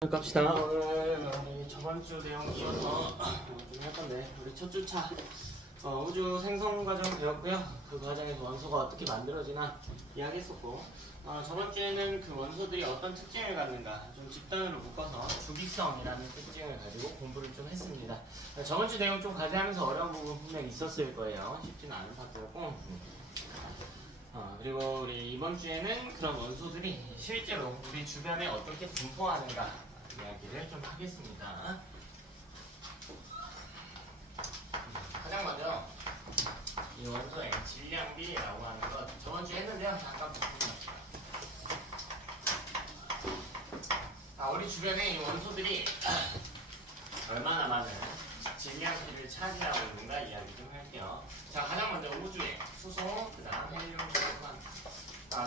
갑시다. 오늘 우리 저번주 내용 이어서 좀 할 건데, 우리 첫 주차 우주 생성 과정 배웠고요. 그 과정에서 원소가 어떻게 만들어지나 이야기했었고, 저번주에는 그 원소들이 어떤 특징을 갖는가 좀 집단으로 묶어서 주기성이라는 특징을 가지고 공부를 좀 했습니다. 저번주 내용 좀 과제하면서 어려운 부분 분명히 있었을 거예요. 쉽지는 않은 파트였고, 그리고 우리 이번 주에는 그런 원소들이 실제로 우리 주변에 어떻게 분포하는가 이야기를 좀 하겠습니다. 가장 먼저 이 원소의 질량비라고 하는 것 저번 주에 했는데요. 잠깐 보겠습니다. 우리 주변에 이 원소들이 얼마나 많은 질량비를 차지하고 있는가 이야기 좀 할게요. 자, 가장 먼저 우주에 수소, 그 다음 헬륨,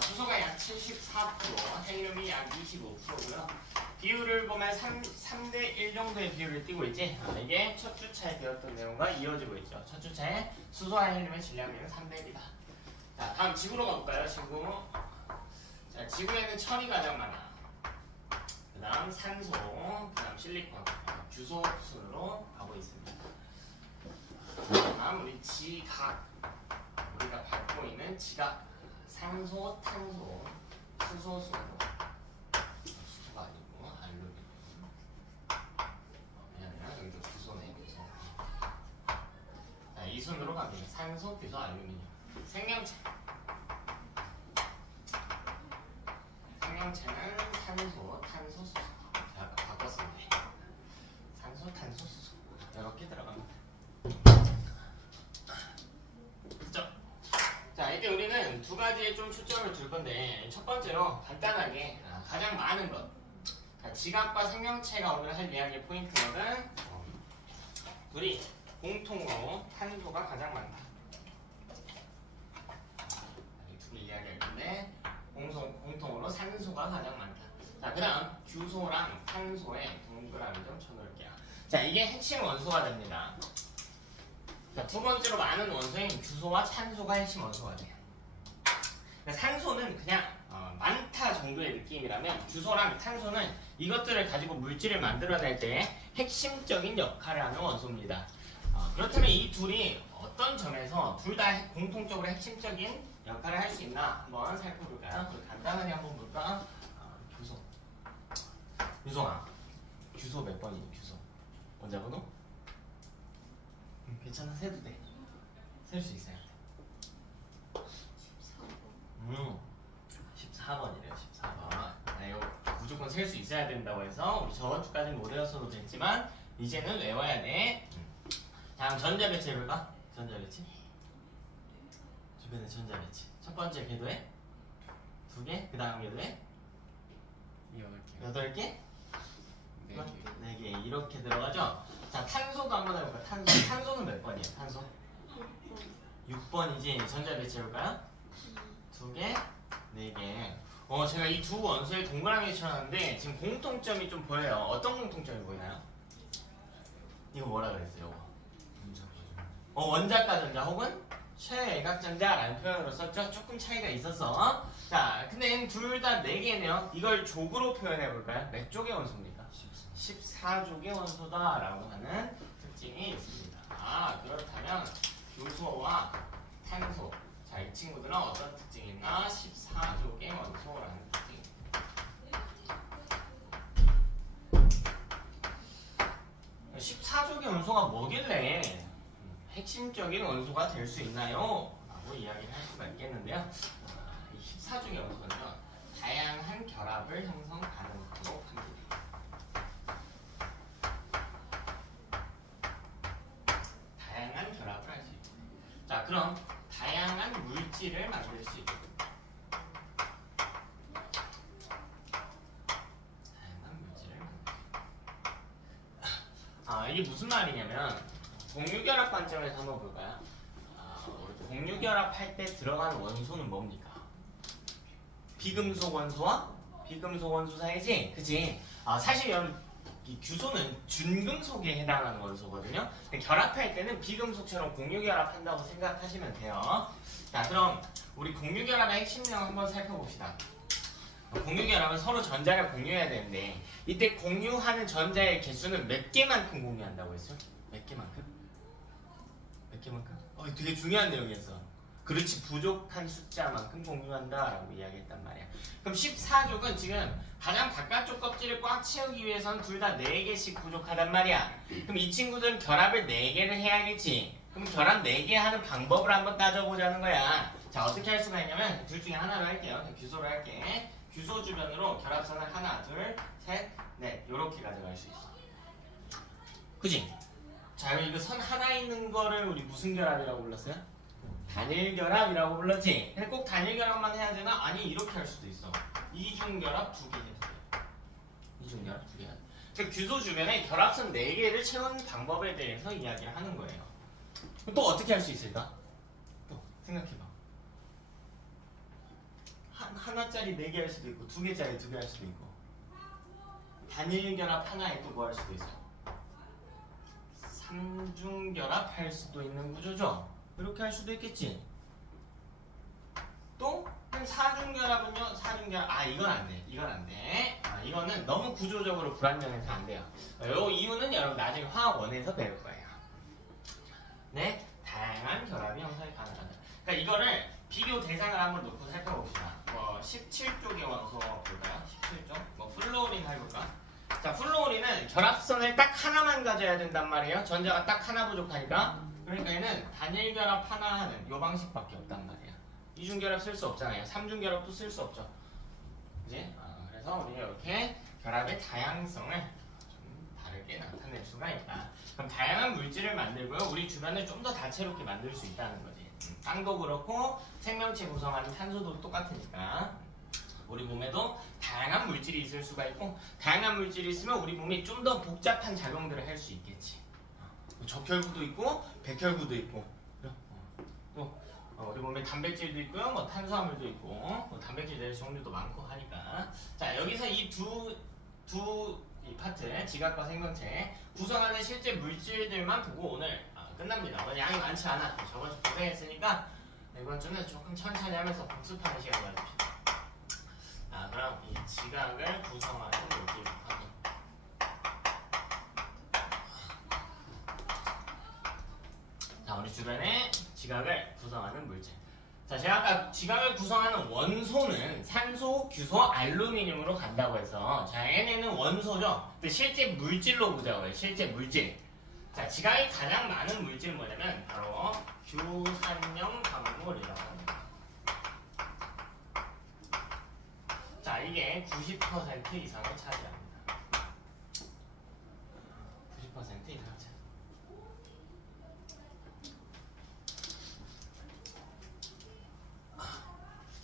수소가 약 74%, 헬륨이 약 25%고요. 비율을 보면 3대 1 정도의 비율을 띠고 있지? 이게 첫 주차에 배웠던 내용과 이어지고 있죠. 첫 주차에 수소와 헬륨의 질량비는 3대 1이다. 자, 다음 지구로 가볼까요? 지구. 자, 지구에는 철이 가장 많아. 그 다음 산소, 그 다음 실리콘, 규소 순으로 가고 있습니다. 다음 우리 지각, 우리가 밟고 있는 지각, 산소, 탄소, 수소 순으로. 수소가 아니고 알루미늄. 왜냐면 여기도 규소네, 규소. 자, 이 순으로 갑니다. 산소, 규소, 알루미늄. 생명체. 생명체는 산소, 탄소, 수소. 자, 바꿨습니다. 산소, 탄소, 수소. 이렇게 들어갑니다. 그죠? 자, 이제 우리는 두 가지에 좀 초점을 둘 건데, 첫 번째로 간단하게 가장 많은 것. 자, 지각과 생명체가 오늘 할 이야기의 포인트는 둘이 공통으로 탄소가 가장 많다. 이 둘이 이야기할 건데, 공통으로 산소가 가장 많다. 자, 그 다음 규소랑 탄소에 동그라미 좀 쳐놓을게요. 자, 이게 핵심 원소가 됩니다. 자, 두 번째로 많은 원소인 규소와 산소가 핵심 원소가 돼요. 산소는 그냥 많다 정도의 느낌이라면 규소랑 탄소는 이것들을 가지고 물질을 만들어낼 때 핵심적인 역할을 하는 원소입니다. 그렇다면 이 둘이 어떤 점에서 둘 다 공통적으로 핵심적인 역할을 할 수 있나 한번 살펴볼까요? 간단하게 한번 볼까? 규소. 유성아, 규소 몇 번이니? 규소 원자번호? 괜찮아, 세도 돼. 셀 수 있어요. 14번이래요. 14번. 이거 무조건 셀 수 있어야 된다고 해서 우리 저번 주까지는 못 외웠어도 됐지만 이제는 외워야 돼. 다음 전자배치 해볼까? 전자배치. 주변에 전자배치. 첫 번째 궤도에 2개, 그 다음 궤도에 8개, 4개 이렇게 들어가죠? 자, 탄소도 한번 해볼까? 탄소는 몇 번이에요? 탄소? 6번이지. 전자배치 해볼까요? 2개, 4개. 제가 이 두 원소의 동그라미 쳐놨는데 지금 공통점이 좀 보여요. 어떤 공통점이 보이나요? 이거 뭐라 그랬어요? 원자과 전자 혹은 최외곽전자라는 표현으로 썼죠? 조금 차이가 있었어. 자, 근데 둘 다 4개네요. 이걸 족으로 표현해 볼까요? 몇 쪽의 원소입니까? 14쪽의 원소다라고 하는 특징이 있습니다. 그렇다면 규소와 탄소. 자, 이 친구들은 어떤 특징이 있나? 14쪽의 원소라는 특징. 이 14쪽의 원소가 뭐길래 핵심적인 원소가 될 수 있나요? 라고 이야기를 할 수가 있겠는데요. 이 14쪽의 원소는요, 다양한 결합을 형성 가능하도록 합니다. 다양한 결합을 할 수 있고. 자, 그럼 다양한 물질을 만들 수 있고. 다양한 물질을 만들 수 있고. 이게 무슨 말이냐면 공유결합 관점에서 한번 볼까요? 공유결합 할 때 들어가는 원소는 뭡니까? 비금속 원소와 비금속 원소 사이지? 그치? 사실 이 규소는 준금속에 해당하는 원소거든요. 근데 결합할 때는 비금속처럼 공유결합한다고 생각하시면 돼요. 자, 그럼 우리 공유결합의 핵심령 한번 살펴봅시다. 공유결합은 서로 전자를 공유해야 되는데 이때 공유하는 전자의 개수는 몇 개만큼 공유한다고 했어요? 몇 개만큼? 몇 개만큼? 되게 중요한 내용이었어. 그렇지, 부족한 숫자만큼 공유한다라고 이야기했단 말이야. 그럼 14족은 지금 가장 바깥쪽 껍질을 꽉 채우기 위해서는 둘 다 4개씩 부족하단 말이야. 그럼 이 친구들은 결합을 4개를 해야겠지. 그럼 결합 4개 하는 방법을 한번 따져보자는 거야. 자, 어떻게 할 수가 있냐면 둘 중에 하나로 할게요. 규소로 할게. 규소 주변으로 결합선을 하나, 둘, 셋, 넷 이렇게 가져갈 수 있어. 그지? 자, 이거 선 하나 있는 거를 우리 무슨 결합이라고 불렀어요? 단일결합이라고 불렀지? 근데 꼭 단일결합만 해야 되나? 아니, 이렇게 할 수도 있어. 이중결합 2개 해도 돼. 이중결합 2개. 그 규소 주변에 결합선 4개를 채우는 방법에 대해서 이야기를 하는 거예요. 또 어떻게 할 수 있을까? 또 생각해봐. 하나짜리 4개 할 수도 있고 2개짜리 2개 할 수도 있고 단일결합 하나에 또 뭐 할 수도 있어? 3중결합 할 수도 있는 구조죠. 이렇게 할 수도 있겠지. 또 4중결합은요. 4중결합 이건 안 돼. 이건 안 돼. 이거는 너무 구조적으로 불안정해서 안 돼요. 이 이유는 여러분 나중에 화학원에서 배울 거예요. 네, 다양한 결합이 형성이 가능하다. 그러니까 이거를 비교 대상을 한번 놓고 살펴봅시다. 17쪽의 원소 볼까요? 17쪽. 플로우린 해볼까? 자, 플로우린은 결합선을 딱 하나만 가져야 된단 말이에요. 전자가 딱 하나 부족하니까. 그러니까 얘는 단일결합 하나 하는 요 방식밖에 없단 말이야. 이중결합 쓸 수 없잖아요. 3중결합도 쓸 수 없죠. 그지? 그래서 우리가 이렇게 결합의 다양성을 좀 다르게 나타낼 수가 있다. 그럼 다양한 물질을 만들고요. 우리 주변을 좀 더 다채롭게 만들 수 있다는 거지. 땅도 그렇고 생명체 구성하는 탄소도 똑같으니까 우리 몸에도 다양한 물질이 있을 수가 있고 다양한 물질이 있으면 우리 몸이 좀 더 복잡한 작용들을 할 수 있겠지. 적혈구도 있고 백혈구도 있고 또 우리 몸에 단백질도 있고요. 탄수화물도 있고 단백질 낼 종류도 많고 하니까 자, 여기서 이 이 파트 지각과 생명체 구성하는 실제 물질들만 보고 오늘 끝납니다. 양이 많지 않아. 저번 주 고생했으니까 이번 주는 조금 천천히 하면서 복습하는 시간을 가집시다. 그럼 이 지각을 구성하는 물질 확인. 자, 우리 주변에 지각을 구성하는 물질. 자, 제가 아까 지각을 구성하는 원소는 산소, 규소, 알루미늄으로 간다고 해서 자, 얘네는 원소죠. 근데 실제 물질로 보자고요. 실제 물질. 자, 지각이 가장 많은 물질은 뭐냐면 바로 규산염 광물이라고 합니다. 자, 이게 90% 이상을 차지합니다. 90% 이상을 차지합니다.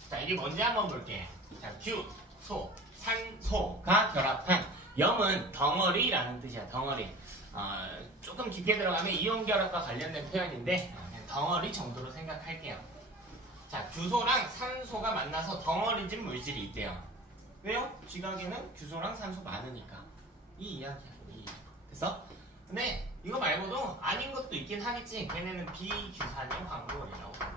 자, 이게 뭔지 한번 볼게. 자, 규, 소, 산소가 결합한 염은 덩어리라는 뜻이야. 덩어리. 조금 깊게 들어가면 이온결합과 관련된 표현인데 덩어리 정도로 생각할게요. 자, 규소랑 산소가 만나서 덩어리진 물질이 있대요. 왜요? 지각에는 규소랑 산소 많으니까. 이 이야기야. 그래서 근데 이거 말고도 아닌 것도 있긴 하겠지. 걔네는 비규산염 광물이라고 합니다.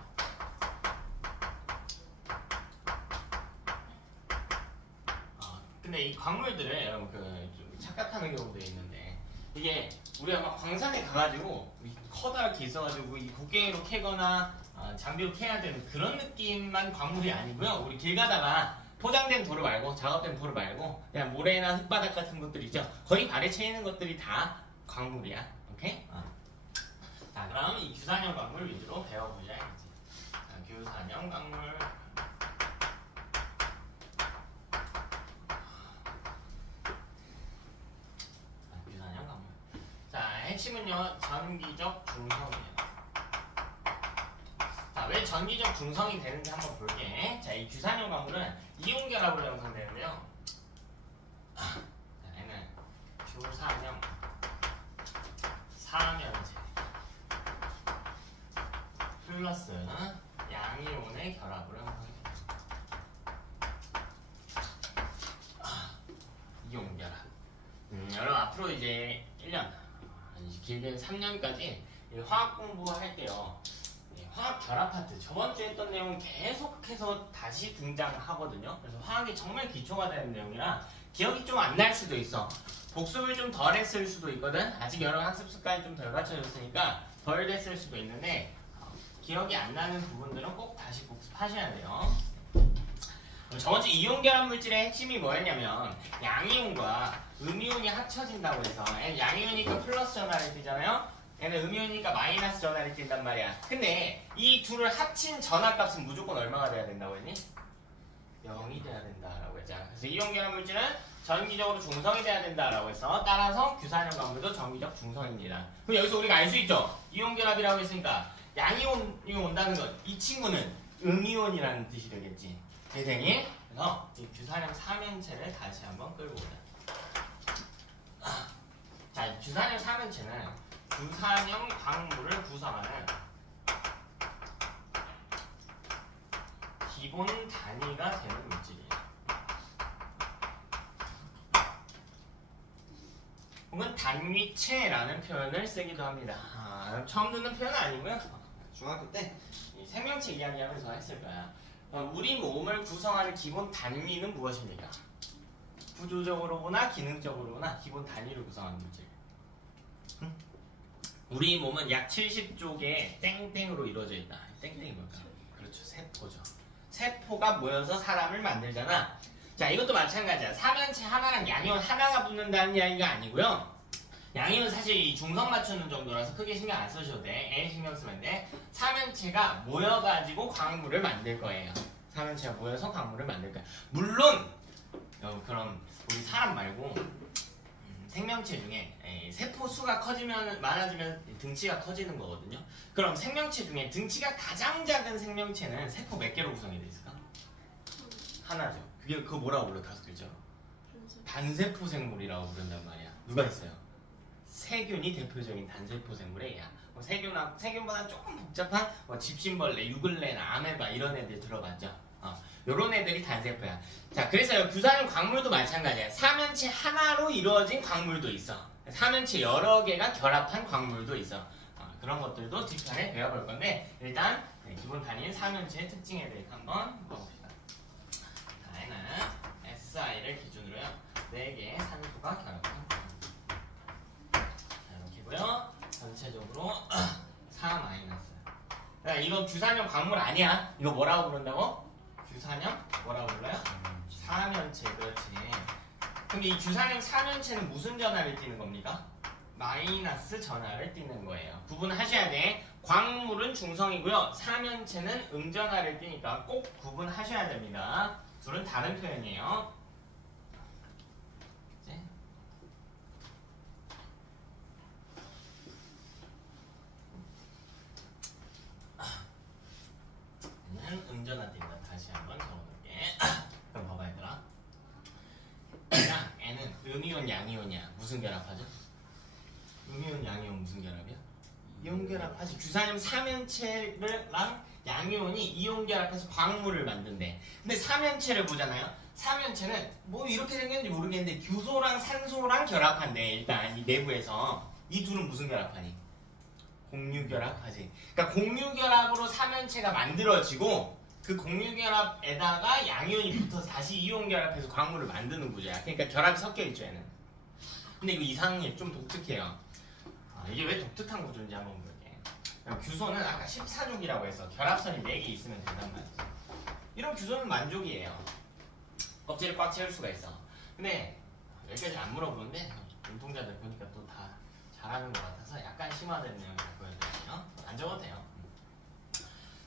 근데 이 광물들을 여러분 좀 착각하는 경우도 있는데 이게 우리가 막 광산에 가가지고 커다랗게 있어가지고 이 곡괭이로 캐거나 장비로 캐야 되는 그런 느낌만 광물이 아니고요. 우리 길 가다가 포장된 돌을 말고 작업된 돌을 말고 그냥 모래나 흙바닥 같은 것들 있죠. 거의 발에 채이는 것들이 다 광물이야. 오케이? 자, 그럼 이 규산염 광물 위주로 배워보자. 자, 규산염 광물. 핵심은요, 전기적 중성이에요. 자, 왜 전기적 중성이 되는지 한번 볼게. 자, 이 규산염 광물은 이온결합으로 형성되는데요. 자, 얘는 규산염 사면체 플러스 양이온의 결합으로 형성됩니다. 이온결합. 여러분 앞으로 이제 1년 길게는 3년까지 화학 공부할 때요. 화학 결합 파트 저번 주에 했던 내용은 계속해서 다시 등장하거든요. 그래서 화학이 정말 기초가 되는 내용이라 기억이 좀 안 날 수도 있어. 복습을 좀 덜 했을 수도 있거든. 아직 여러 학습 습관이 좀 덜 갖춰졌으니까 덜 됐을 수도 있는데 기억이 안 나는 부분들은 꼭 다시 복습하셔야 돼요. 저번 주 이온 결합 물질의 핵심이 뭐였냐면 양이온과 음이온이 합쳐진다고 해서 양이온이니까 플러스 전하를 띠잖아요. 얘는 음이온이니까 마이너스 전하를 띈단 말이야. 근데 이 둘을 합친 전하값은 무조건 얼마가 돼야 된다고 했니? 0이 돼야 된다라고 했잖아. 그래서 이온 결합 물질은 전기적으로 중성이 돼야 된다라고 해서 따라서 규산형 광물도 전기적 중성입니다. 그럼 여기서 우리가 알 수 있죠? 이온 결합이라고 했으니까 양이온이 온다는 건 이 친구는 음이온이라는 뜻이 되겠지. 되니? 그래서 이 규산형 삼연체를 다시 한번 끌고 오자. 자, 이 규산형 삼연체는 규산형 광물을 구성하는 기본 단위가 되는 물질이에요. 혹은 단위체라는 표현을 쓰기도 합니다. 처음 듣는 표현은 아니고요. 중학교 때 이 생명체 이야기하면서 했을 거야. 우리 몸을 구성하는 기본 단위는 무엇입니까? 구조적으로 보나 기능적으로 보나 기본 단위를 구성하는 물질. 우리 몸은 약 70조 개의 땡땡으로 이루어져 있다. 땡땡이 뭘까? 그렇죠. 세포죠. 세포가 모여서 사람을 만들잖아. 자, 이것도 마찬가지야. 삼연체 하나랑 양이온 하나가 붙는다는 이야기가 아니고요. 양이온 사실 이 중성 맞추는 정도라서 크게 신경 안 쓰셔도 돼. N 신경 쓰면 돼. 삼연체가 모여가지고 광물을 만들 거예요. 삼연체가 모여서 광물을 만들 거예요. 물론 그럼 우리 사람 말고 생명체 중에 세포 수가 커지면 많아지면 등치가 커지는 거거든요. 그럼 생명체 중에 등치가 가장 작은 생명체는 세포 몇 개로 구성이 돼 있을까? 하나죠. 그거 뭐라고 불러? 다섯 글자로? 단세포 생물이라고 부른단 말이야. 누가 있어요? 세균이 대표적인 단세포 생물의 애야. 세균보다 조금 복잡한 집신벌레, 유글레나 아메바 이런 애들 들어봤죠? 요런 애들이 단세포야. 자, 그래서 규산형 광물도 마찬가지야. 삼연체 하나로 이루어진 광물도 있어. 삼연체 여러 개가 결합한 광물도 있어. 그런 것들도 뒷편에 배워볼 건데 일단 기본 단위인 삼연체의 특징에 대해서 한번 봐봅시다. 자, 얘는 SI를 기준으로요 4개의 산소가 결합한 고요. 전체적으로 4 마이너스. 이거 규산형 광물 아니야. 이거 뭐라고 부른다고? 규산형 뭐라고 불러요? 삼연체. 그렇지. 근데 이 규산형 삼연체는 무슨 전하를 띠는 겁니까? 마이너스 전하를 띠는 거예요. 구분하셔야 돼. 광물은 중성이고요. 삼연체는 음전하를 띠니까 꼭 구분하셔야 됩니다. 둘은 다른 표현이에요. 음전화 띈다. 다시 한번 적어놓을게. 그럼 봐봐 얘들아. 얘랑 N은 음이온 양이온이야. 무슨 결합하죠? 음이온 양이온 무슨 결합이야? 이온 결합하지. 규산형 삼연체랑 양이온이 이온 결합해서 광물을 만든대. 근데 삼연체를 보잖아요. 삼연체는 뭐 이렇게 생겼는지 모르겠는데 규소랑 산소랑 결합한대. 일단 이 내부에서 이 둘은 무슨 결합하니? 공유결합하지. 그러니까 공유결합으로 삼연체가 만들어지고 그 공유결합에다가 양이온이 붙어서 다시 이온결합해서 광물을 만드는 구조야. 그러니까 결합이 섞여있죠 얘는. 근데 이거 이상해. 좀 독특해요. 이게 왜 독특한 구조인지 한번 볼게. 규소는 아까 14족이라고 해서 결합선이 4개 있으면 된단 말이지. 이런 규소는 만족이에요. 껍질을 꽉 채울 수가 있어. 근데 여기까지 안 물어보는데 운동자들 보니까 또 다 잘하는 것 같아서 약간 심화된 내용을 보여드릴게요. 안 적어도 돼요.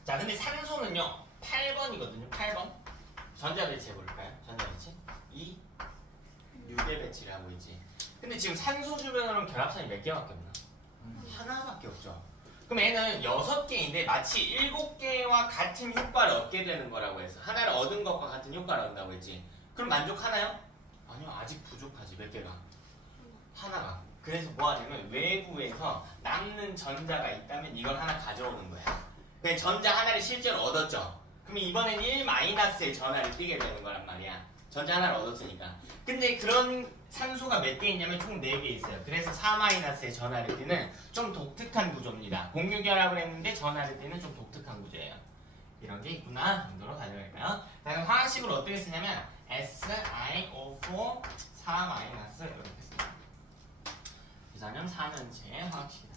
자, 근데 산소는요 8번이거든요. 8번 전자배치 해볼까요? 전자배치 2 6의 배치를 하고 있지. 근데 지금 산소 주변으로는 결합선이 몇 개밖에 없나? 하나밖에 없죠. 그럼 얘는 6개인데 마치 7개와 같은 효과를 얻게 되는 거라고 해서 하나를 얻은 것과 같은 효과를 얻는다고 했지. 그럼 만족하나요? 아니요, 아직 부족하지. 몇 개가? 하나가. 그래서 뭐 하냐면 외부에서 남는 전자가 있다면 이걸 하나 가져오는 거야. 그냥 전자 하나를 실제로 얻었죠. 그러면 이번엔 1-의 전하를 띄게 되는 거란 말이야. 전자 하나를 얻었으니까. 근데 그런 산소가 몇 개 있냐면 총 4개 있어요. 그래서 4-의 전하르디는 좀 독특한 구조입니다. 공유결합을 했는데 전하르디는 좀 독특한 구조예요. 이런 게 있구나 정도로 가져갈까요? 다음 화학식으로 어떻게 쓰냐면 SiO4 4- 이렇게 씁니다. 유산염 4면체 화학식이다.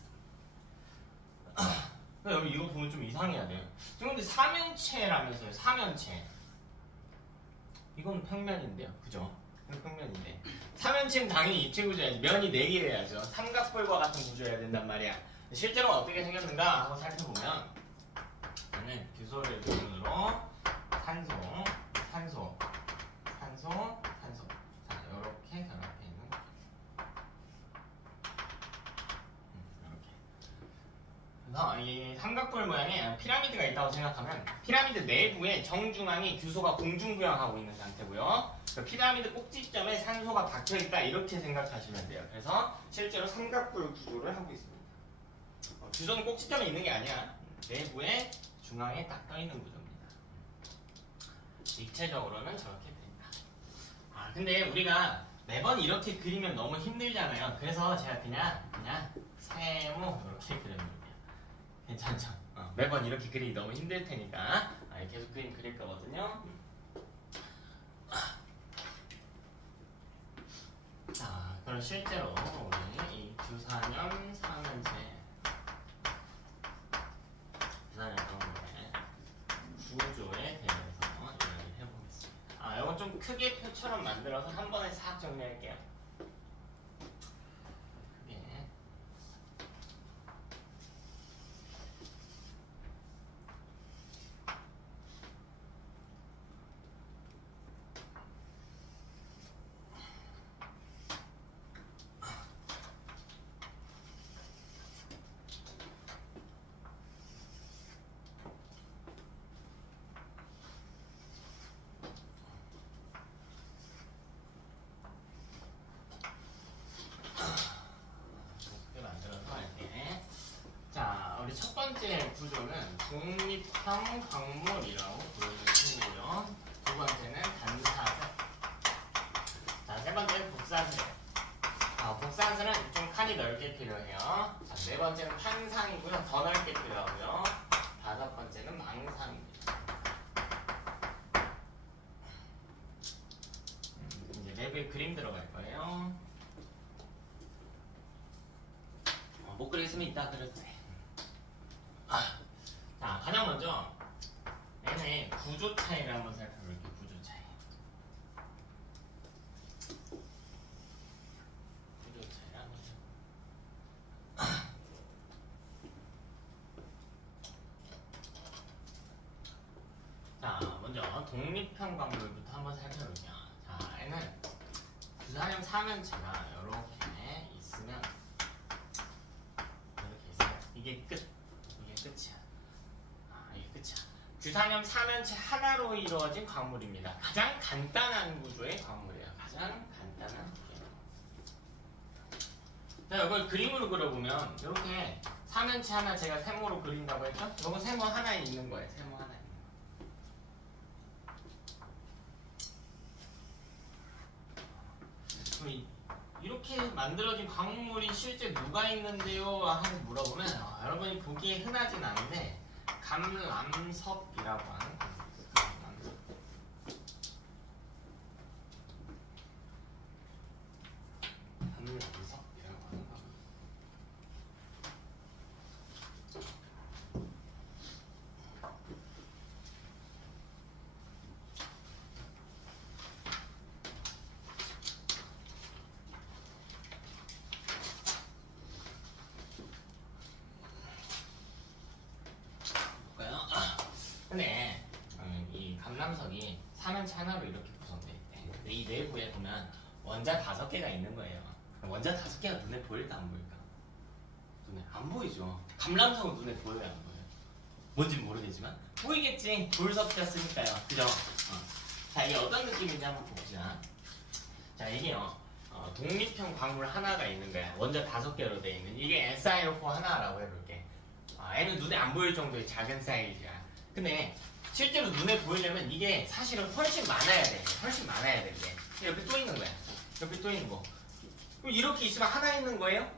여러분 이거 보면 좀 이상해야 돼요. 근데 4면체라면서요. 4면체. 이건 평면인데요. 그죠? 이건 평면인데. 3면체는 당연히 입체 구조야지. 면이 4개여야죠. 삼각뿔과 같은 구조여야 된단 말이야. 실제로 어떻게 생겼는가 한번 살펴보면 저는 규소를 기준으로 산소, 산소, 산소, 산소. 자, 이렇게 결합해 있는 거죠. 이렇게. 그래서 이 삼각뿔 모양의 피라미드가 있다고 생각하면 피라미드 내부에 정중앙에 규소가 공중부양하고 있는 상태고요. 그 피라미드 꼭지점에 산소가 박혀있다 이렇게 생각하시면 돼요. 그래서 실제로 삼각뿔 구조를 하고 있습니다. 규소는 꼭지점에 있는 게 아니야. 내부에 중앙에 딱 떠있는 구조입니다. 입체적으로는 저렇게 됩니다. 근데 우리가 매번 이렇게 그리면 너무 힘들잖아요. 그래서 제가 그냥 세모 이렇게 그려놓을게요. 괜찮죠? 매번 이렇게 그리기 너무 힘들 테니까 계속 그릴 거거든요. 자, 그럼 실제로 우리 이 규산염 4면체 규산염 성분의 구조에 대해서 이야기를 해보겠습니다. 이건 좀 크게 표처럼 만들어서 한 번에 싹 정리할게요. 크게. 첫 번째 구조는 독립형 광물이라고 부르는 친구고요. 두 번째는 단사슬. 자, 세 번째는 복사슬. 복사슬은 좀 칸이 넓게 필요해요. 자, 네 번째는 탄상이고요. 더 넓게 필요하고요. 다섯 번째는 망상입니다. 이제 내부에 그림 들어갈 거예요. 못 그리겠으면 이따 그려도 돼. 자, 가장 먼저 얘네 구조 차이를 한번 살펴볼게요. 구조 차이. 구조 차이를 한번 자, 먼저 독립형 광물부터 한번 살펴볼게요. 자, 얘는 규산염 4면체가 이렇게 있으면 이렇게 있어요. 이게 끝. 이게 끝이야. 이게 끝이야. 규산염 4면체 하나로 이루어진 광물입니다. 가장 간단한 구조의 광물이에요. 가장 간단한 구조. 자, 이걸 그림으로 그려보면 이렇게 4면체 하나 제가 세모로 그린다고 했죠? 이건 세모 하나에 있는 거예요. 세모 하나에 있는 거. 이렇게 만들어진 광물이 실제 누가 있는데요? 하고 물어보면 여러분이 보기에 흔하진 않은데 감람섭이라고 하는 감람섭이라고 하는 거. 근데 이 감람석이 4면체 하나로 이렇게 구성되어 있대. 근데 이 내부에 보면 원자 5개가 있는 거예요. 원자 5개가 눈에 보일까 안 보일까? 눈에 안 보이죠. 감람석은 눈에 보여요 안 보여요? 뭔진 모르겠지만 보이겠지. 돌석이었으니까요. 그죠? 자, 이게 어떤 느낌인지 한번 봅시다. 자, 이게요. 독립형 광물 하나가 있는 거야. 원자 5개로 되어 있는. 이게 SiO4 하나라고 해볼게. 얘는 눈에 안 보일 정도의 작은 사이즈야. 근데 실제로 눈에 보이려면 이게 사실은 훨씬 많아야 돼. 훨씬 많아야 돼. 이게. 옆에 또 있는 거야. 옆에 또 있는 거. 그럼 이렇게 있으면 하나 있는 거예요?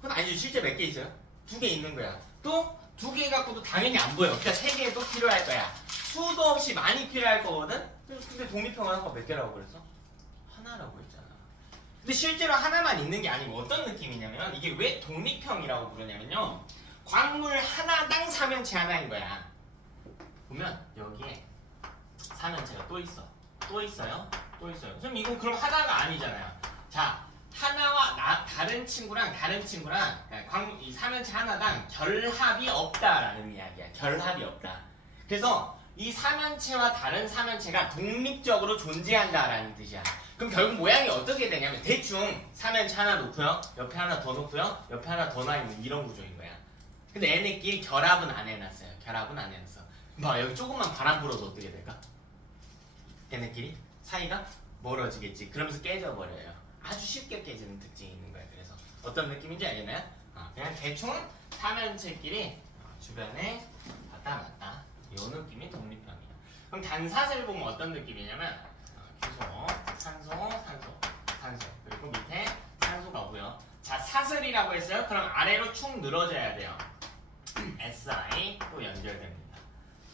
그건 아니죠. 실제 몇 개 있어요? 2개 있는 거야. 또 2개 갖고도 당연히 안 보여. 그러니까 3개도 필요할 거야. 수도 없이 많이 필요할 거거든? 근데 독립형은 아까 몇 개라고 그랬어? 하나라고 했잖아. 근데 실제로 하나만 있는 게 아니고 어떤 느낌이냐면 이게 왜 독립형이라고 부르냐면요. 광물 하나당 삼연체 하나인 거야. 보면 여기에 삼연체가 또 있어. 또 있어요? 또 있어요. 그럼 이건 그럼 하나가 아니잖아요. 자, 하나와 다른 친구랑 이 삼연체 하나당 결합이 없다라는 이야기야. 결합이 없다. 그래서 이 삼연체와 다른 삼연체가 독립적으로 존재한다라는 뜻이야. 그럼 결국 모양이 어떻게 되냐면 대충 삼연체 하나 놓고요. 옆에 하나 더 놓고요. 옆에 하나 더 놔있는 이런 구조인 거야. 근데 얘네끼리 결합은 안 해놨어요. 결합은 안 해놨어. 봐, 여기 조금만 바람 불어도 어떻게 될까? 얘네끼리 사이가 멀어지겠지. 그러면서 깨져버려요. 아주 쉽게 깨지는 특징이 있는 거야. 그래서 어떤 느낌인지 알겠나요? 그냥 대충 삼연체끼리 주변에 왔다 갔다 이 느낌이 독립형이야. 그럼 단사슬 보면 어떤 느낌이냐면 규소, 산소 그리고 밑에 산소가 오고요. 자, 사슬이라고 했어요. 그럼 아래로 축 늘어져야 돼요. SI 또 연결됩니다.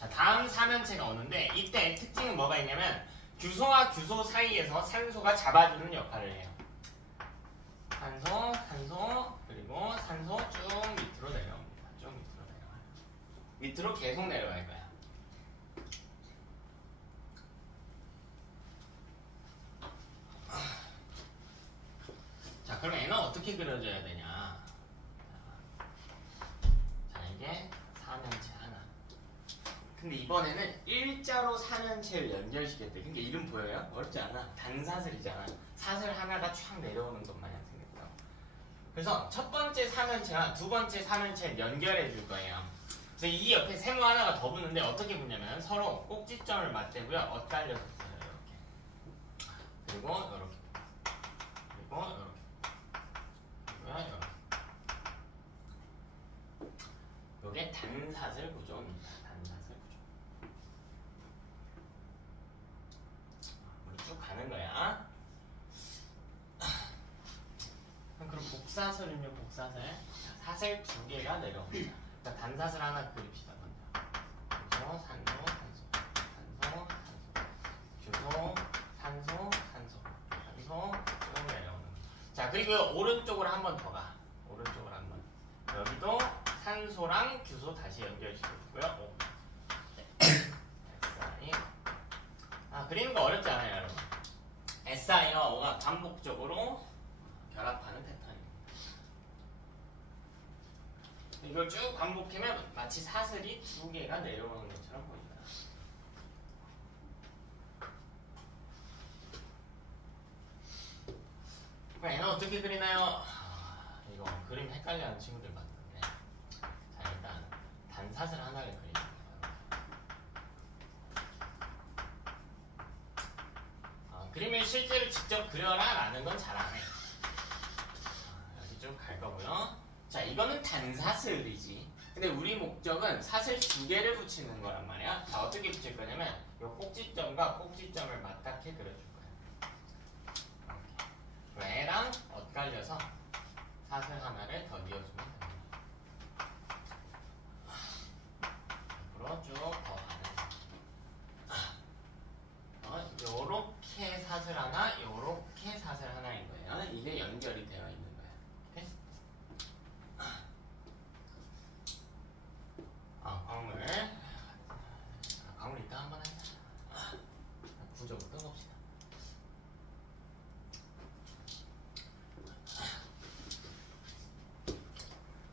자, 다음 삼연체가 오는데 이때 특징은 뭐가 있냐면 규소와 규소 사이에서 산소가 잡아주는 역할을 해요. 산소, 그리고 산소 쭉 밑으로 내려옵니다. 쭉 밑으로 내려와요. 밑으로 계속 내려갈 거야. 자, 그럼 얘는 어떻게 그려져야 되냐? 자, 이게 삼연체 하나. 근데 이번에는 일자로 삼연체를 연결시켰대. 그러니까 이름 보여요? 어렵지 않아. 단사슬이잖아. 사슬 하나가 쫙 내려오는 것 마냥 생겼어. 그래서 첫 번째 삼연체와 두 번째 삼연체를 연결해 줄 거예요. 그래서 이 옆에 세모 하나가 더 붙는데 어떻게 붙냐면 서로 꼭지점을 맞대고요. 엇갈려서 붙어요. 이렇게. 그리고 이렇게. 그리고 이렇게. 이게 단사슬 구조입니다. 단사슬 구조. 우리 쭉 가는 거야. 그럼 복사슬은요, 복사슬. 사슬 2개가 내려옵니다. 그러니까 단사슬 하나 그립시다. 규소, 산소, 규소, 산소, 쭉 내려오는 거. 자, 그리고 오른쪽으로 한 번 더 가. 오른쪽으로 한 번. 여기도 산소랑 규소 다시 연결시켜주고요. SI. 그리는 거 어렵지 않아요, 여러분. SI와 O가 반복적으로 결합하는 패턴입니다. 이걸 쭉 반복하면 마치 사슬이 2개가 내려오는 것처럼 보입니다. 그럼 얘는 어떻게 그리나요? 이거 그림 헷갈려하는 친구들 많던데. 자, 일단 단사슬 하나를 그립니다. 그림을 실제로 직접 그려라 라는 건 잘 안 해. 여기 쭉 갈 거고요. 자, 이거는 단사슬이지. 근데 우리 목적은 사슬 2개를 붙이는 거란 말이야. 자, 어떻게 붙일 거냐면 이 꼭지점과 꼭지점을 맞닿게 그려줄 거야. 얘랑 엇갈려서 사슬 하나를 더 이어주면 됩니다. 앞으로 쭉 더 가는. 요렇게 사슬 하나, 요렇게 사슬 하나인 거예요. 이게 연결이 되어 있는 거예요. 오케이? 광물 이따 한번 하자. 구조부터 봅시다.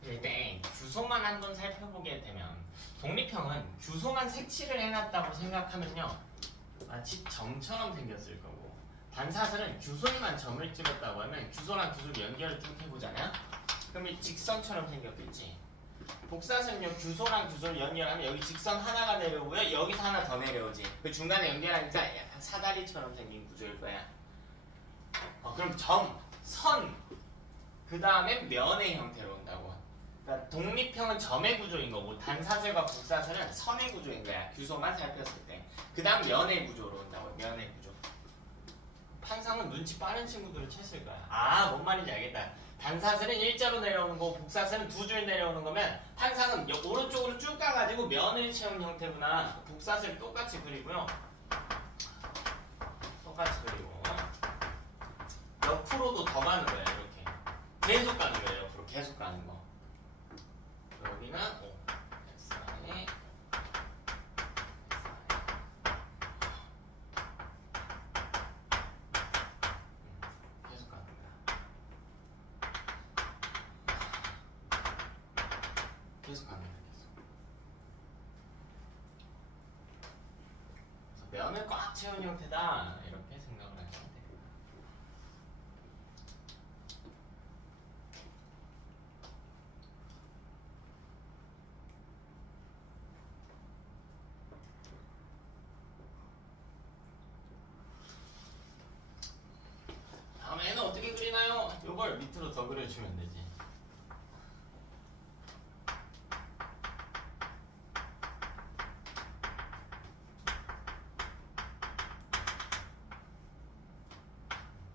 이때 규소만 한번 살펴보게 되면 독립형은 규소만 색칠을 해놨다고 생각하면요 마치 점처럼 생겼을 거고, 단사슬은 규소에만 점을 찍었다고 하면 규소랑 규소를 연결을 쭉 해보잖아요. 그럼 이 직선처럼 생겼겠지. 복사슬은요 규소랑 규소를 연결하면 여기 직선 하나가 내려오고요, 여기서 하나 더 내려오지. 그 중간에 연결하니까 약간 사다리처럼 생긴 구조일 거야. 그럼 점, 선, 그 다음에 면의 형태로 온다고. 그러니까 독립형은 점의 구조인 거고 단사슬과 북사슬은 선의 구조인 거야. 규소만 살폈을 때. 그 다음 면의 구조로 온다고. 면의 구조. 판상은 눈치 빠른 친구들은 챘을 거야. 아, 뭔 말인지 알겠다. 단사슬은 일자로 내려오는 거고 북사슬은 두 줄 내려오는 거면 판상은 오른쪽으로 쭉 가가지고 면을 채운 형태구나. 북사슬 똑같이 그리고요. 똑같이 그리고 옆으로도 더 가는 거예요. 이렇게 계속 가는 거예요. 옆으로 계속 가는 거. 여기는 O X라인이 계속 가는 거야. 계속 가는 거야. 계속. 그래서 면을 꽉 채운 형태다. 이렇게 생각을 하시면 됩니다. 다음에는 어떻게 그리나요? 이걸 밑으로 더 그려주면 되지.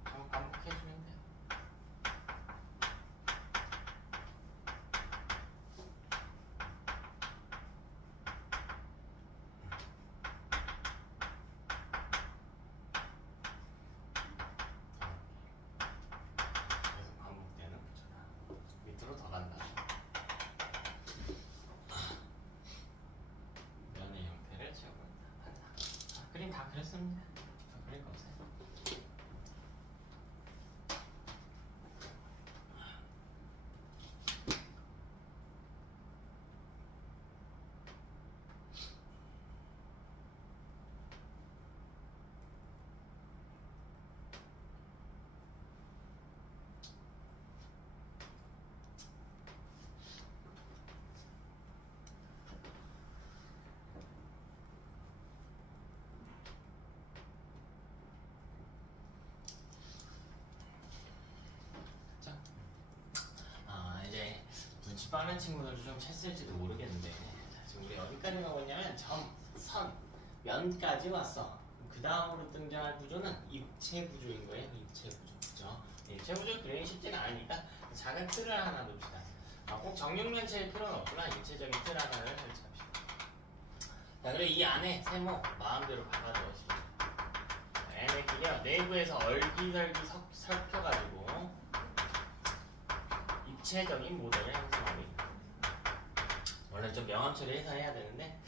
한번 반복해주면 돼. 계속 반복되는 구조다. 밑으로 더 간다. 면의 형태를 채우고 있다. 그림 다 그렸습니다. 더 그릴 거 없어요. 이제 눈치 빠른 친구들도 좀 챘을지도 모르겠는데, 자, 지금 우리 어디까지 가고 있냐면 점, 선, 면까지 왔어. 그 다음으로 등장할 구조는 입체 구조인 거예요. 입체 구조. 그죠? 입체 구조 그리기 쉽지가 않으니까 작은 틀을 하나 둡시다. 꼭 정육면체일 필요는 없구나. 입체적인 틀 하나를 설치합시다. 자, 그리고 이 안에 세모 마음대로 박아주시죠. 얘네끼리요 내부에서 얼기설기 살펴가지고 입체적인 모델을 형성하고 있다. 원래 좀 명암 처리해서 해야 되는데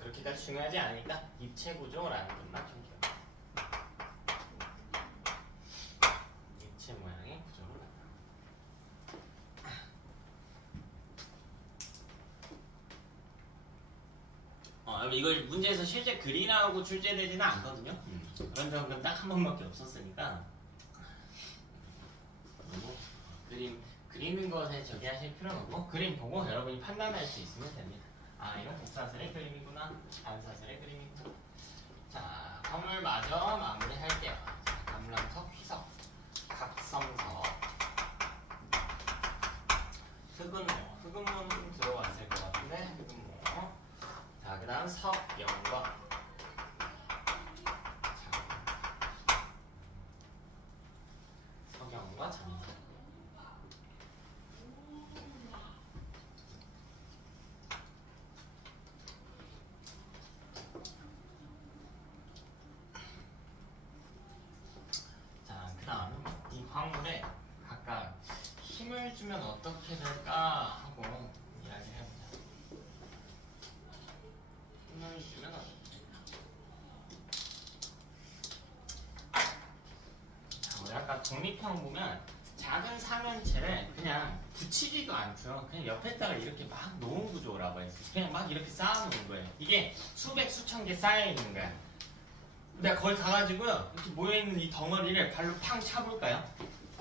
그렇게까지 중요하지 않으니까 입체 구조라는 것만 좀 기억해. 입체 모양의 구조를 갖다. 이걸 문제에서 실제 그리 나오고 출제되지는 않거든요. 그런 적은 딱 한 번밖에 없었으니까. 그리고 그리는 것에 저기 하실 필요는 없고 그림 보고 여러분이 판단할 수 있으면 됩니다. 아, 이건 복사슬의 그림이구나. 단사슬의 그림이구나. 자, 건물 마저 마무리할게요. 자, 감람석, 휘석, 각성석, 흑은모. 흑은모는 들어왔을 것 같은데 흑은모. 자, 그 다음 석영과 석영과 장석. 이 광물에 각각 힘을 주면 어떻게 될까 하고 이야기를 해보자. 힘을 주면 어떻게 될까? 우리 아까 독립형 보면 작은 사면체를 그냥 붙이지도 않죠. 그냥 옆에다가 이렇게 막 놓은 구조라고 했어요. 그냥 막 이렇게 쌓아놓은 거예요. 이게 수백 수천 개 쌓여있는 거야. 내가 거기 가가지고요 이렇게 모여있는 이 덩어리를 발로 팡 차볼까요?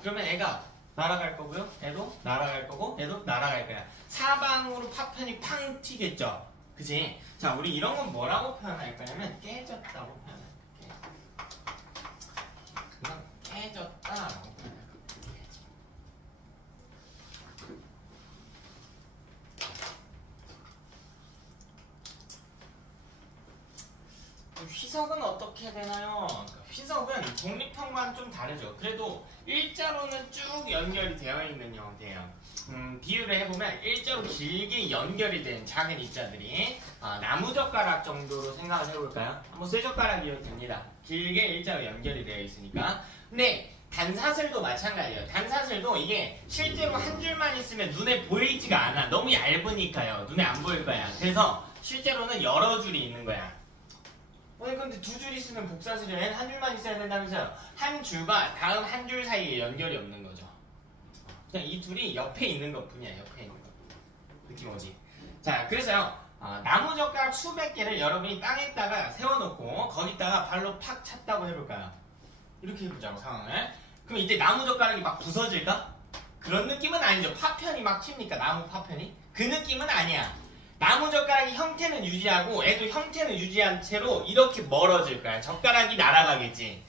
그러면 애가 날아갈 거고요 애도 날아갈 거고 애도 날아갈 거야. 사방으로 파편이 팡 튀겠죠. 그치? 자, 우리 이런 건 뭐라고 표현할 거냐면 깨졌다고 표현할 거야. 그건 깨졌다라고 표현할 거야. 휘석은 어떻게 되나요? 휘석은 독립형과는 좀 다르죠. 그래도 일자로는 쭉 연결이 되어 있는 형태예요. 비유를 해보면 일자로 길게 연결이 된 작은 입자들이 나무젓가락 정도로 생각을 해볼까요? 한번 쇠젓가락이어도 됩니다. 길게 일자로 연결이 되어 있으니까. 근데 단사슬도 마찬가지예요. 단사슬도 이게 실제로 한 줄만 있으면 눈에 보이지가 않아. 너무 얇으니까요. 눈에 안 보일 거야. 그래서 실제로는 여러 줄이 있는 거야. 근데 두 줄 있으면 복사슬은 한 줄만 있어야 된다면서요. 한 줄과 다음 한 줄 사이에 연결이 없는 거죠. 그냥 이 둘이 옆에 있는 것 뿐이야. 옆에 있는 것. 느낌 오지? 자, 그래서요. 나무젓가락 수백 개를 여러분이 땅에다가 세워놓고 거기다가 발로 팍 찼다고 해볼까요? 이렇게 해보자고 상황을. 그럼 이때 나무젓가락이 막 부서질까? 그런 느낌은 아니죠. 파편이 막 튑니까? 나무 파편이? 그 느낌은 아니야. 나무젓가락이 형태는 유지하고 애도 형태는 유지한 채로 이렇게 멀어질 거야. 젓가락이 날아가겠지.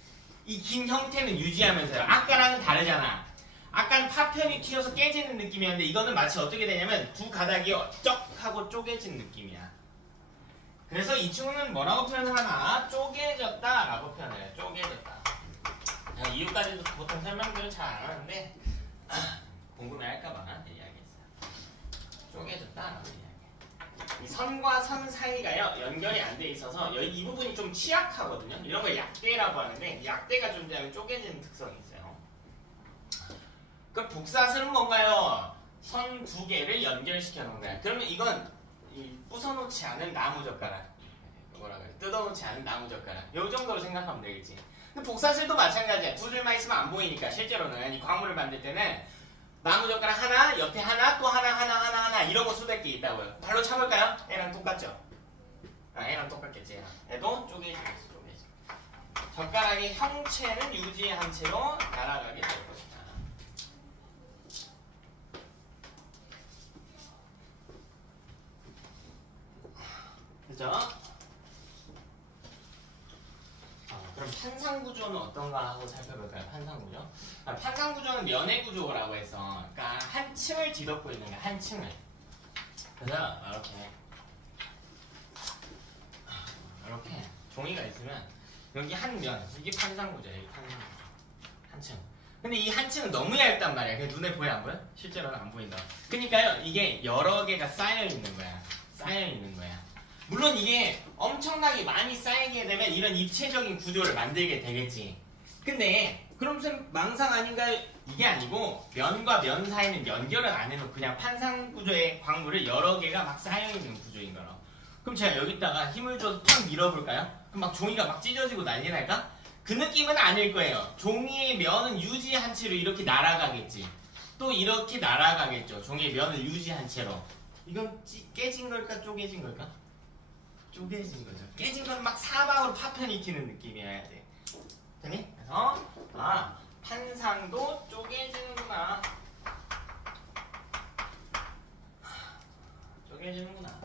이 긴 형태는 유지하면서요. 아까랑은 다르잖아. 아까는 파편이 튀어서 깨지는 느낌이었는데 이거는 마치 어떻게 되냐면 두 가닥이 쩍 하고 쪼개진 느낌이야. 그래서 이 친구는 뭐라고 표현을 하나? 쪼개졌다 라고 표현해요. 쪼개졌다. 이유까지도 보통 설명들을 잘 안 하는데 궁금해할까봐 이야기했어요. 쪼개졌다 라고 이야기해요. 이 선과 선 사이가요 연결이 안 돼 있어서 이 부분이 좀 취약하거든요. 이런 걸 약대라고 하는데 약대가 존재하면 쪼개지는 특성이 있어요. 그럼 복사슬은 뭔가요? 선 두 개를 연결시켜 놓은 거야. 그러면 이건 부숴놓지 않은 나무젓가락, 뭐라 그래? 뜯어놓지 않은 나무젓가락. 요 정도로 생각하면 되겠지. 근데 복사슬도 마찬가지야. 두 줄만 있으면 안 보이니까 실제로는 이 광물을 만들 때는 나무젓가락 하나, 옆에 하나, 또 하나 이런 거 수백 개 있다고요. 발로 차볼까요? 얘랑 똑같죠? 얘랑 똑같겠지. 얘랑. 얘도 쪼개지겠어. 젓가락의 형체는 유지한 채로 날아가게 될 것이다. 그죠? 그럼 판상구조는 어떤가 하고 살펴볼까요? 판상구조. 판상구조는 면해구조라고 해서 그러니까 한 층을 뒤덮고 있는 거야. 한 층을. 그래서 이렇게 종이가 있으면 여기 한 면, 이게 판상구조예요. 이게 판상구조. 한 층. 근데 이 한 층은 너무 얇단 말이야. 그게 눈에 보여 안 보여? 실제로는 안 보인다. 그러니까요. 이게 여러 개가 쌓여 있는 거야. 쌓여 있는 거야. 물론 이게 엄청나게 많이 쌓이게 되면 이런 입체적인 구조를 만들게 되겠지. 근데 그럼 무슨 망상 아닌가요? 이게 아니고 면과 면 사이는 연결을 안 해놓고 그냥 판상 구조의 광물을 여러 개가 막 쌓여있는 구조인 거로. 그럼 제가 여기다가 힘을 줘서 팍 밀어볼까요? 그럼 막 종이가 막 찢어지고 난리 날까? 그 느낌은 아닐 거예요. 종이의 면은 유지한 채로 이렇게 날아가겠지. 또 이렇게 날아가겠죠. 종이의 면을 유지한 채로. 이건 깨진 걸까? 쪼개진 걸까? 쪼개진 거죠. 깨진 건 막 사방으로 파편이 튀는 느낌이어야 돼. 되니? 그래서 판상도 쪼개지는구나. 쪼개지는구나.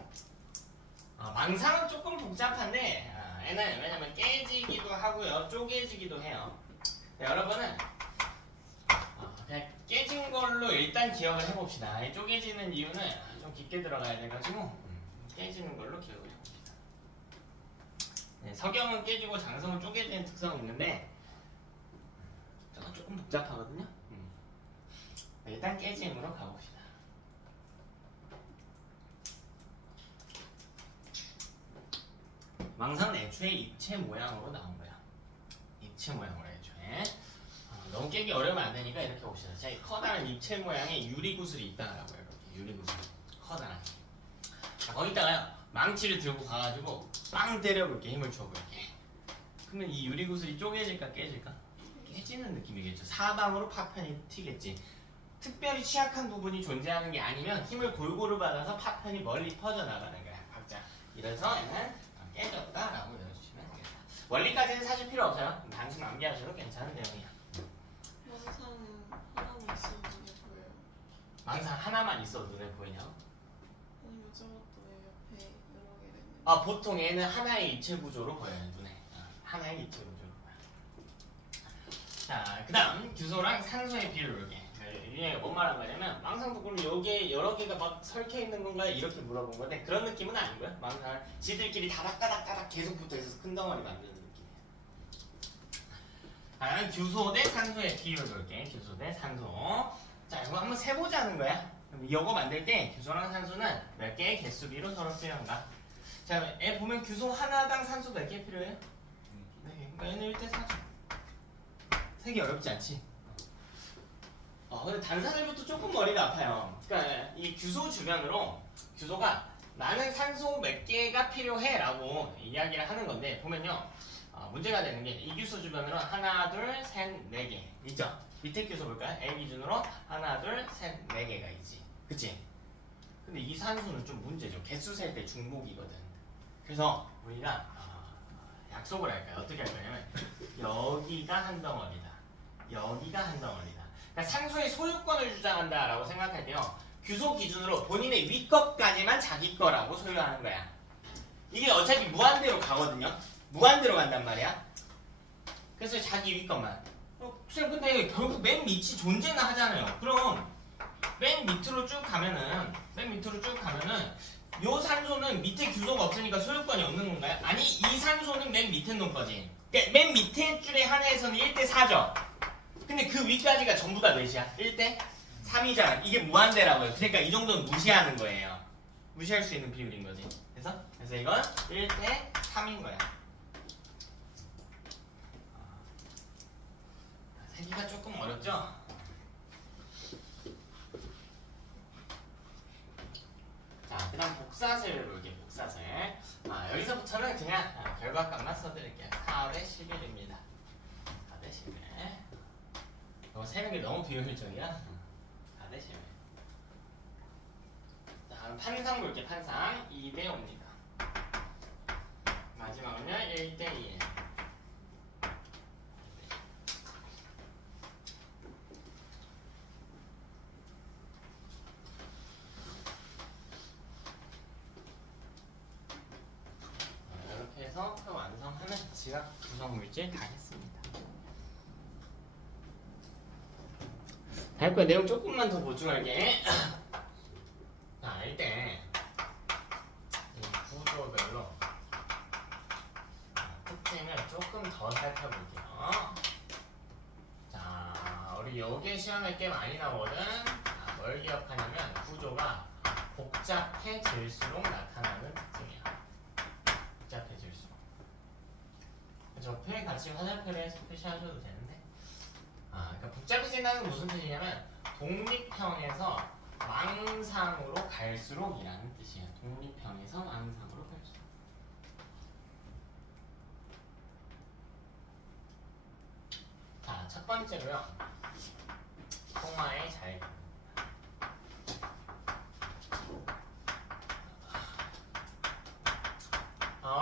망상은 조금 복잡한데 얘는 왜냐면 깨지기도 하고요. 쪼개지기도 해요. 여러분은 그냥 깨진 걸로 일단 기억을 해봅시다. 쪼개지는 이유는 좀 깊게 들어가야 돼가지고 깨지는 걸로 기억을 해봅시다. 네, 석영은 깨지고 장성은 쪼개지는 특성이 있는데 저는 조금 복잡하거든요. 일단 깨짐으로 가봅시다. 망상은 애초에 입체 모양으로 나온 거야. 입체 모양으로 애초에. 너무 깨기 어려우면 안 되니까 이렇게 봅시다. 자, 이 커다란 입체 모양의 유리구슬이 있다라고요. 이렇게 유리구슬. 커다란. 자, 거기다가요. 망치를 들고 가가지고 빵 때려볼게. 힘을 줘볼게. 그러면 이 유리구슬이 쪼개질까 깨질까? 깨지는 느낌이겠죠. 사방으로 파편이 튀겠지. 특별히 취약한 부분이 존재하는 게 아니면 힘을 골고루 받아서 파편이 멀리 퍼져나가는 거야. 각자. 이래서 얘는 깨졌다라고 외워주시면 되겠다. 원리까지는 사실 필요 없어요. 단순 암기하셔도 괜찮은 내용이야. 망상은 하나만 있어도 눈에 보여요. 망상 하나만 있어도 눈에 보이냐고? 아니면 저것도 옆에 여러 개가 있는. 보통 얘는 하나의 입체 구조로 보여요. 눈에. 하나의 입체 구조로 보여요. 자, 그 다음 규소랑 산소의 비율을 볼게. 유형이 뭔 말한 거냐면 망상독구는 여기에 여러 개가 막 설켜 있는 건가요? 이렇게 물어본 건데 그런 느낌은 아니고요. 망상 지들끼리 다닥다닥다닥 계속 붙어 있어서 큰 덩어리 만드는 느낌이에요. 아, 규소 대 산소의 비율 볼게. 규소 대 산소. 자, 이거 한번 세보자는 거야. 이거 만들 때 규소랑 산소는 몇 개의 개수비로 서로 필요한가? 자, 얘 보면 규소 하나당 산소 몇 개 필요해요? 네, 그러니까 얘는 1대 4죠. 세기 어렵지 않지? 근데 단산일부터 조금 머리가 아파요. 그러니까 이 규소 주변으로 규소가 나는 산소 몇 개가 필요해 라고 이야기를 하는 건데 보면요. 문제가 되는 게 이 규소 주변으로 하나, 둘, 셋, 네 개 있죠? 밑에 규소 볼까요? A 기준으로 하나, 둘, 셋, 네 개가 있지. 그치? 근데 이 산소는 좀 문제죠. 개수 셀 때 중복이거든. 그래서 우리가 약속을 할까요? 어떻게 할 거냐면 여기가 한 덩어리다. 여기가 한 덩어리다. 그러니까 산소의 소유권을 주장한다라고 생각할 때요. 규소 기준으로 본인의 위 것까지만 자기 거라고 소유하는 거야. 이게 어차피 무한대로 가거든요. 무한대로 간단 말이야. 그래서 자기 위 것만. 쌤 근데 결국 맨 밑이 존재는 하잖아요. 그럼 맨 밑으로 쭉 가면은 요 산소는 밑에 규소가 없으니까 소유권이 없는 건가요? 아니 이 산소는 맨 밑에 놓은 거지. 그러니까 맨 밑에 줄에 하나에서는 1대 4죠. 근데 그 위까지가 전부 다 몇이야? 1대 3이잖아. 이게 무한대라고요. 그러니까 이 정도는 무시하는 거예요. 무시할 수 있는 비율인 거지. 그래서 이건 1대 3인 거야. 세기가 조금 어렵죠? 자, 그 다음 복사셀을 볼게요. 복사셀. 여기서부터는 그냥 결과값만 써드릴게요. 4대 11입니다. 4대 11. 이거 세는 게 너무 비효율적이야. 4대 11. 자, 판상 볼게요. 판상 2대 5입니다. 마지막은요 1대 1. 이렇게 해서 완성하는 지각 구성물질 다 했습니다. 할 거야. 내용 조금만 더 보충할게. 자, 일단 이 구조별로 특징을 조금 더 살펴볼게요. 자, 우리 여기에 시험에 꽤 많이 나오거든. 뭘 기억하냐면 구조가 복잡해질수록 나타나는 특징이야. 복잡해질수록. 저 표 같이 화살표를 해서 표시하셔도 되는데. 그러니까 복잡해진다는 건 무슨 뜻이냐면 독립형에서 망상으로 갈수록이라는 뜻이야. 독립형에서 망상으로 갈수록. 자, 첫 번째로요. 통화의 잘개.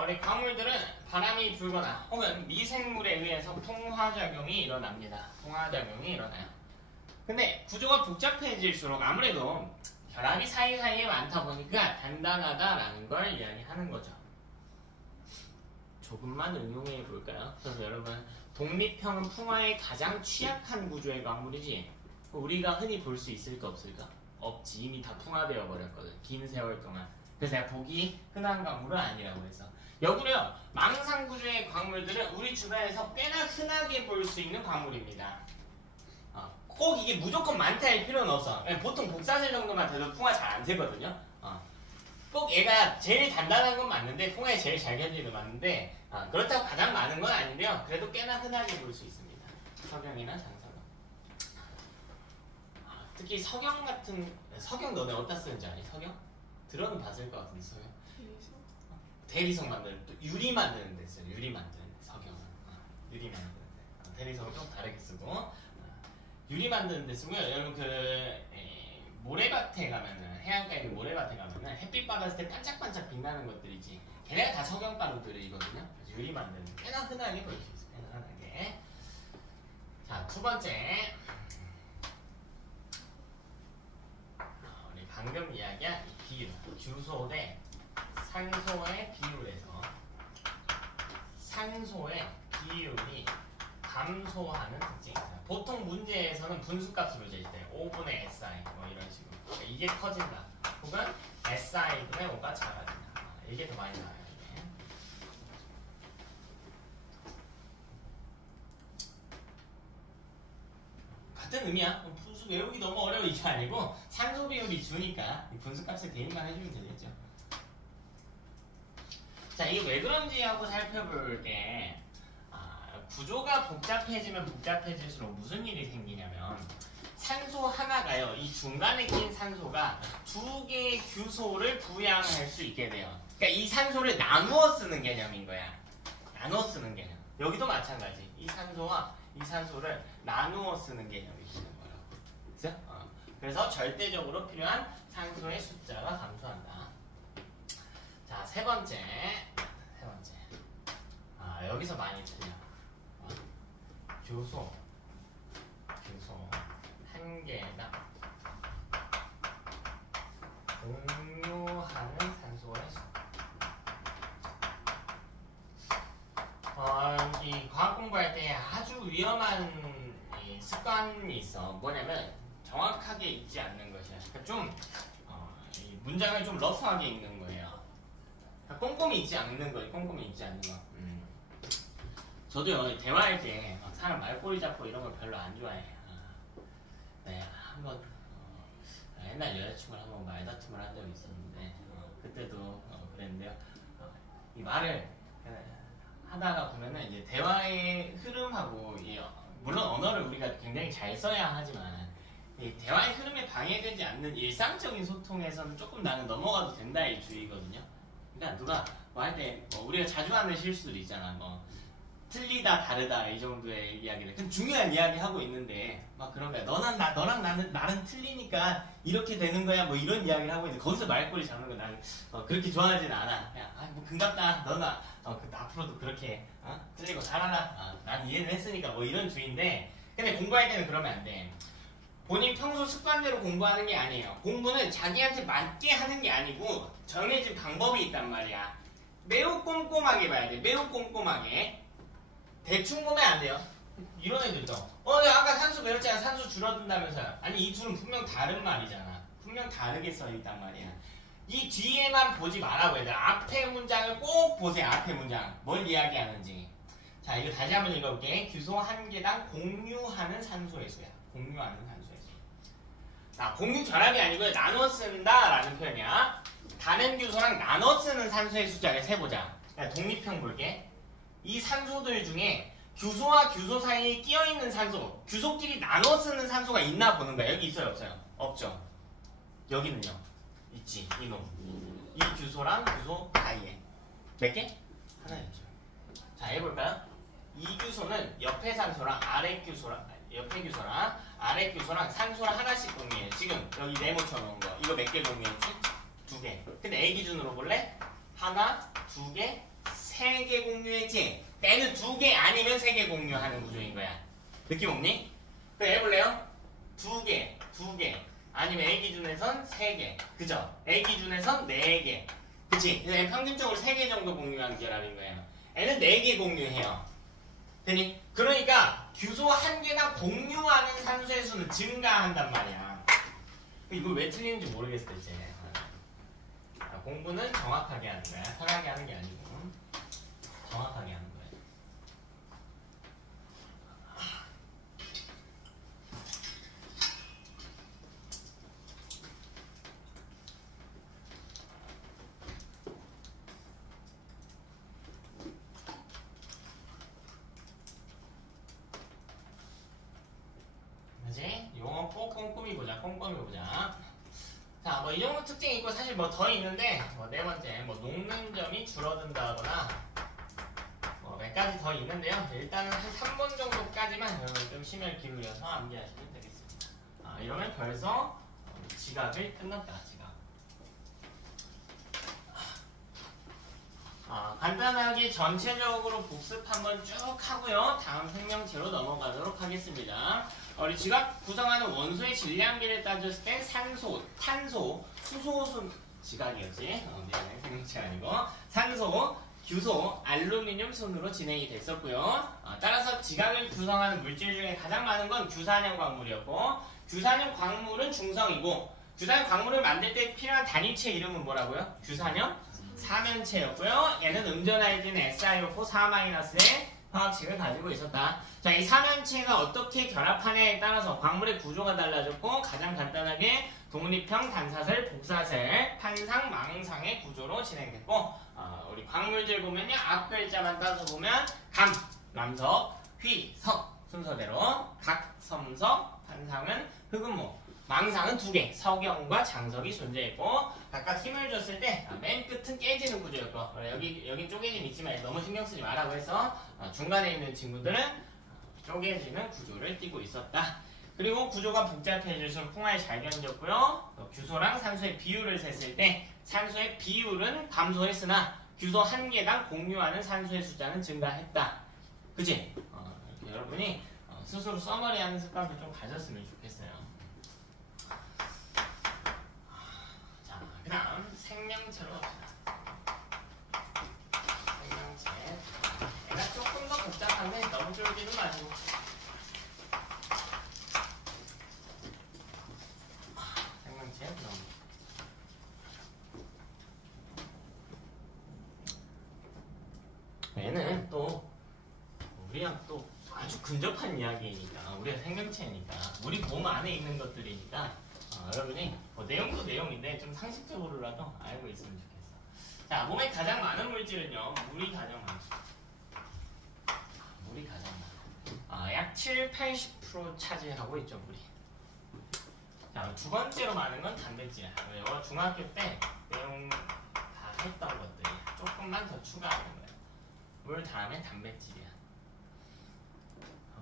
우리 광물들은 바람이 불거나 혹은 미생물에 의해서 풍화작용이 일어납니다. 풍화작용이 일어나요. 근데 구조가 복잡해질수록 아무래도 결합이 사이사이에 많다 보니까 단단하다라는 걸 이야기하는 거죠. 조금만 응용해 볼까요? 그래서 여러분, 독립형은 풍화에 가장 취약한 구조의 광물이지 우리가 흔히 볼 수 있을까 없을까? 없지. 이미 다 풍화되어 버렸거든. 긴 세월 동안. 그래서 내가 보기 흔한 광물은 아니라고 해서 여기는요, 망상 구조의 광물들은 우리 주변에서 꽤나 흔하게 볼 수 있는 광물입니다. 꼭 이게 무조건 많다 할 필요는 없어. 보통 복사질 정도만 돼도 풍화 잘 안 되거든요. 꼭 얘가 제일 단단한 건 맞는데 풍화에 제일 잘 견디는 건 맞는데 그렇다고 가장 많은 건 아닌데요. 그래도 꽤나 흔하게 볼 수 있습니다. 석영이나 장석영. 특히 석영 같은, 석영 너네 어디다 쓰는지 아니? 석영? 들어는 봤을 것 같은데 석영. 대리석 만드는, 또 유리 만드는 데 써요. 유리 만드는 데, 석영은. 유리 만드는 데. 대리석은 좀 다르게 쓰고. 유리 만드는 데 쓰고요. 여러분 모래밭에 가면은, 해안가에 모래밭에 가면은 햇빛 받았을 때 반짝반짝 빛나는 것들이지. 걔네가 다 석영가루들이거든요. 그래서 유리 만드는 데 꽤나 흔하게 볼 수 있어요. 꽤나 흔하게. 자, 두 번째. 우리 방금 이야기한 이 비율. 규소 대 산소의 비율에서 산소의 비율이 감소하는 특징이 있어요. 보통 문제에서는 분수값으로 질 때 5분의 SI 뭐 이런 식으로 그러니까 이게 커진다. 혹은 SI분의 5가 작아진다. 이게 더 많이 나와요. 이게. 같은 의미야. 분수 외우기 너무 어려워 이게 아니고 산소 비율이 주니까 이 분수값을 대입만 해주면 되겠죠. 자, 이게 왜 그런지 하고 살펴볼 때 구조가 복잡해지면 복잡해질수록 무슨 일이 생기냐면 산소 하나가요. 이 중간에 낀 산소가 두 개의 규소를 부양할 수 있게 돼요. 그러니까 이 산소를 나누어 쓰는 개념인 거야. 나누어 쓰는 개념. 여기도 마찬가지. 이 산소와 이 산소를 나누어 쓰는 개념이 되는 거라고. 그죠? 그래서 절대적으로 필요한 산소의 숫자가 감소한다. 자, 세 번째. 여기서 많이 틀려. 규소 한 개당 공유하는 산소의 수. 이 과학 공부할 때 아주 위험한 이 습관이 있어. 뭐냐면 정확하게 읽지 않는 것이야. 그러니까 좀 이 문장을 좀 러프하게 읽는 거예요. 그러니까 꼼꼼히 읽지 않는 거예요. 꼼꼼히 읽지 않는 거. 저도요 대화할 때 사람 말꼬리 잡고 이런 걸 별로 안 좋아해요. 네, 한번 옛날 여자친구랑 한번 말다툼을 한 적이 있었는데 그때도 그랬는데요. 이 말을 하다가 보면은 이제 대화의 흐름하고 물론 언어를 우리가 굉장히 잘 써야 하지만 이 대화의 흐름에 방해되지 않는 일상적인 소통에서는 조금 나는 넘어가도 된다의 주의거든요. 그러니까 누가 뭐 할 때 우리가 자주 하는 실수들 있잖아. 뭐 틀리다 다르다 이 정도의 이야기를 근데 중요한 이야기 하고 있는데 막 그런 거야. 너랑 나는 틀리니까 이렇게 되는 거야 뭐 이런 이야기를 하고 있는데 거기서 말꼬리 잡는 거 나는 그렇게 좋아하진 않아. 그냥 뭐 금갑다 너나 앞으로도 그렇게 틀리고 잘하라. 난 이해를 했으니까 뭐 이런 주의인데 근데 공부할 때는 그러면 안 돼. 본인 평소 습관대로 공부하는 게 아니에요. 공부는 자기한테 맞게 하는 게 아니고 정해진 방법이 있단 말이야. 매우 꼼꼼하게 봐야 돼. 매우 꼼꼼하게. 대충 보면 안 돼요. 이런 애들도 아까 산소 배웠잖아. 산소 줄어든다면서요. 아니 이 둘은 분명 다른 말이잖아. 분명 다르게 써있단 말이야. 이 뒤에만 보지 말라고 해야 돼. 앞에 문장을 꼭 보세요. 앞에 문장 뭘 이야기하는지. 자, 이거 다시 한번 읽어볼게. 규소 한 개당 공유하는 산소의 수야. 공유하는 산소의 수. 자, 공유 결합이 아니고요. 나눠 쓴다 라는 표현이야. 다른 규소랑 나눠 쓰는 산소의 숫자를 세보자. 독립형 볼게. 이 산소들 중에 규소와 규소 사이에 끼어있는 산소, 규소끼리 나눠 쓰는 산소가 있나 보는 거야. 여기 있어요? 없어요? 없죠. 여기는요? 있지. 이놈. 이 규소랑 규소 사이에 몇 개? 하나 있죠. 자, 해볼까요? 이 규소는 옆에 산소랑 아래 규소랑 아래 규소랑 산소를 하나씩 공유해. 지금 여기 네모 쳐놓은 거 이거 몇 개 공유했지? 2개. 근데 A 기준으로 볼래? 하나, 2개, 3개 공유했지? 때는 2개 아니면 3개 공유하는 구조인 거야. 느낌 없니? 그래 해볼래요? 2개 아니면 A 기준에선 3개. 그죠? A 기준에선 4개. 그치? 평균적으로 3개 정도 공유하는 결합인 거예요. N은 4개 공유해요. 되니? 그러니까 규소 한 개당 공유하는 산소의 수는 증가한단 말이야. 이걸 왜 틀리는지 모르겠어 이제. 공부는 정확하게 하는 거야. 편하게 하는 게 아니고 정확하게 하는 거야. 그지? 용어 꼭 꼼꼼히 보자. 자, 뭐 이 정도 특징이 있고 사실 뭐 더 있는데 네 번째 녹는 점이 줄어든다거나 몇 가지 더 있는데요. 일단은 한 3번 정도까지만 여러분 좀 심혈 기울여서 암기하시면 되겠습니다. 이러면 벌써 지각을 끝났다. 지각. 간단하게 전체적으로 복습 한번 쭉 하고요. 다음 생명체로 넘어가도록 하겠습니다. 우리 지각 구성하는 원소의 질량비를 따졌을 때 산소, 탄소, 수소, 지각이었지? 미안해, 생명체 아니고 산소, 규소, 알루미늄 순으로 진행이 됐었고요. 따라서 지각을 구성하는 물질 중에 가장 많은 건 규산염 광물이었고, 규산염 광물은 중성이고, 규산염 광물을 만들 때 필요한 단위체 이름은 뭐라고요? 규산염 사면체였고요. 얘는 음전하이딘 SiO4 4-의 화학식을 가지고 있었다. 자, 이 사면체가 어떻게 결합하냐에 따라서 광물의 구조가 달라졌고, 가장 간단하게 독립형 단사슬, 복사슬, 판상, 망상의 구조로 진행됐고, 우리 광물들 보면요, 앞 글자만 따서 보면 감, 남석, 휘, 석 순서대로 각, 섬석, 판상은 흑은모, 망상은 2개, 석영과 장석이 존재했고, 각각 힘을 줬을 때 맨 끝은 깨지는 구조였고, 여기 쪼개짐 있지만 너무 신경 쓰지 말라고 해서 중간에 있는 친구들은 쪼개지는 구조를 띠고 있었다. 그리고 구조가 복잡해질수록 풍화에 잘 견뎠고요. 규소랑 산소의 비율을 셌을 때 산소의 비율은 감소했으나 규소 한 개당 공유하는 산소의 숫자는 증가했다. 그치? 이렇게 여러분이 스스로 써머리하는 습관도 좀 가졌으면 좋겠어요. 자, 그 다음 생명체로 갑시다. 생명체. 얘가 조금 더 복잡한데 너무 쫄지는 마시고. 생명체 그럼. 얘는 또 우리랑 또 아주 근접한 이야기니까, 우리가 생명체니까, 우리 몸 안에 있는 것들이니까 여러분이 내용도 내용인데 좀 상식적으로라도 알고 있으면 좋겠어. 자, 몸에 가장 많은 물질은요, 물이 가장 많습니다. 물이 가장 많아요. 약 7-80% 차지하고 있죠, 물이. 자, 두 번째로 많은 건 단백질이야. 이거 중학교 때 내용 다 했던 것들이 조금만 더 추가하는 거예요. 물 다음에 단백질이야.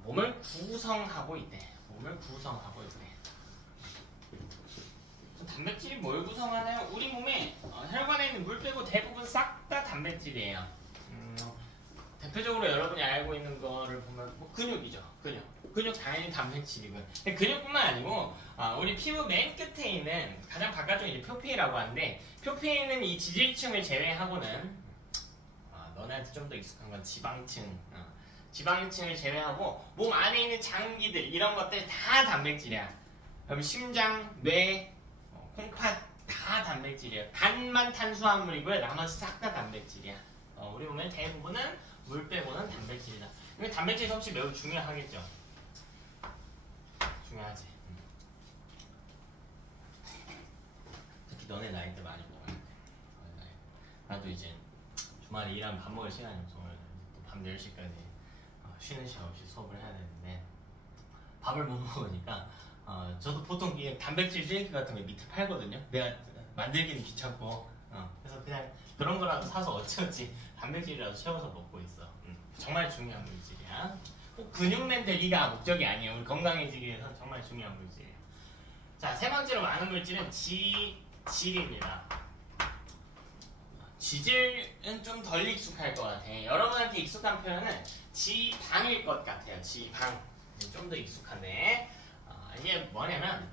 몸을 구성하고 있대. 몸을 구성하고 있대. 단백질이 뭘 구성하나요? 우리 몸에 혈관에 있는 물 빼고 대부분 싹 다 단백질이에요. 대표적으로 여러분이 알고 있는 거를 보면 뭐 근육이죠. 근육 당연히 단백질이고요. 근데 근육뿐만 아니고 우리 피부 맨 끝에 있는 가장 바깥쪽에 이제 표피라고 하는데, 표피에 있는 이 지질층을 제외하고는 너네한테 좀 더 익숙한 건 지방층. 지방층을 제외하고 몸 안에 있는 장기들 이런 것들 다 단백질이야. 그럼 심장, 뇌, 콩팥 다 단백질이야. 간만 탄수화물이고요. 나머지 싹 다 단백질이야. 우리 몸의 대부분은 물 빼고는 단백질이다. 근데 단백질 섭취 매우 중요하겠죠. 중요하지. 특히 너네 나이 때 많이 먹어야 돼. 나도 이제 주말에 일하면 밥 먹을 시간이 없어. 밤 10시까지 쉬는 시간 없이 수업을 해야 되는데 밥을 못 먹으니까 저도 보통 단백질 쉐이크 같은 거 밑에 팔거든요. 내가 만들기는 귀찮고 그래서 그냥 그런 거라도 사서 어찌어찌 단백질이라도 채워서 먹고 있어. 정말 중요한 물질이야. 꼭 근육맨 되기가 목적이 아니에요. 우리 건강해지기 위해서 정말 중요한 물질이에요. 자, 세 번째로 많은 물질은 지질입니다. 지질은 좀 덜 익숙할 것 같아. 여러분한테 익숙한 표현은 지방일 것 같아요. 지방. 좀 더 익숙한데 이게 뭐냐면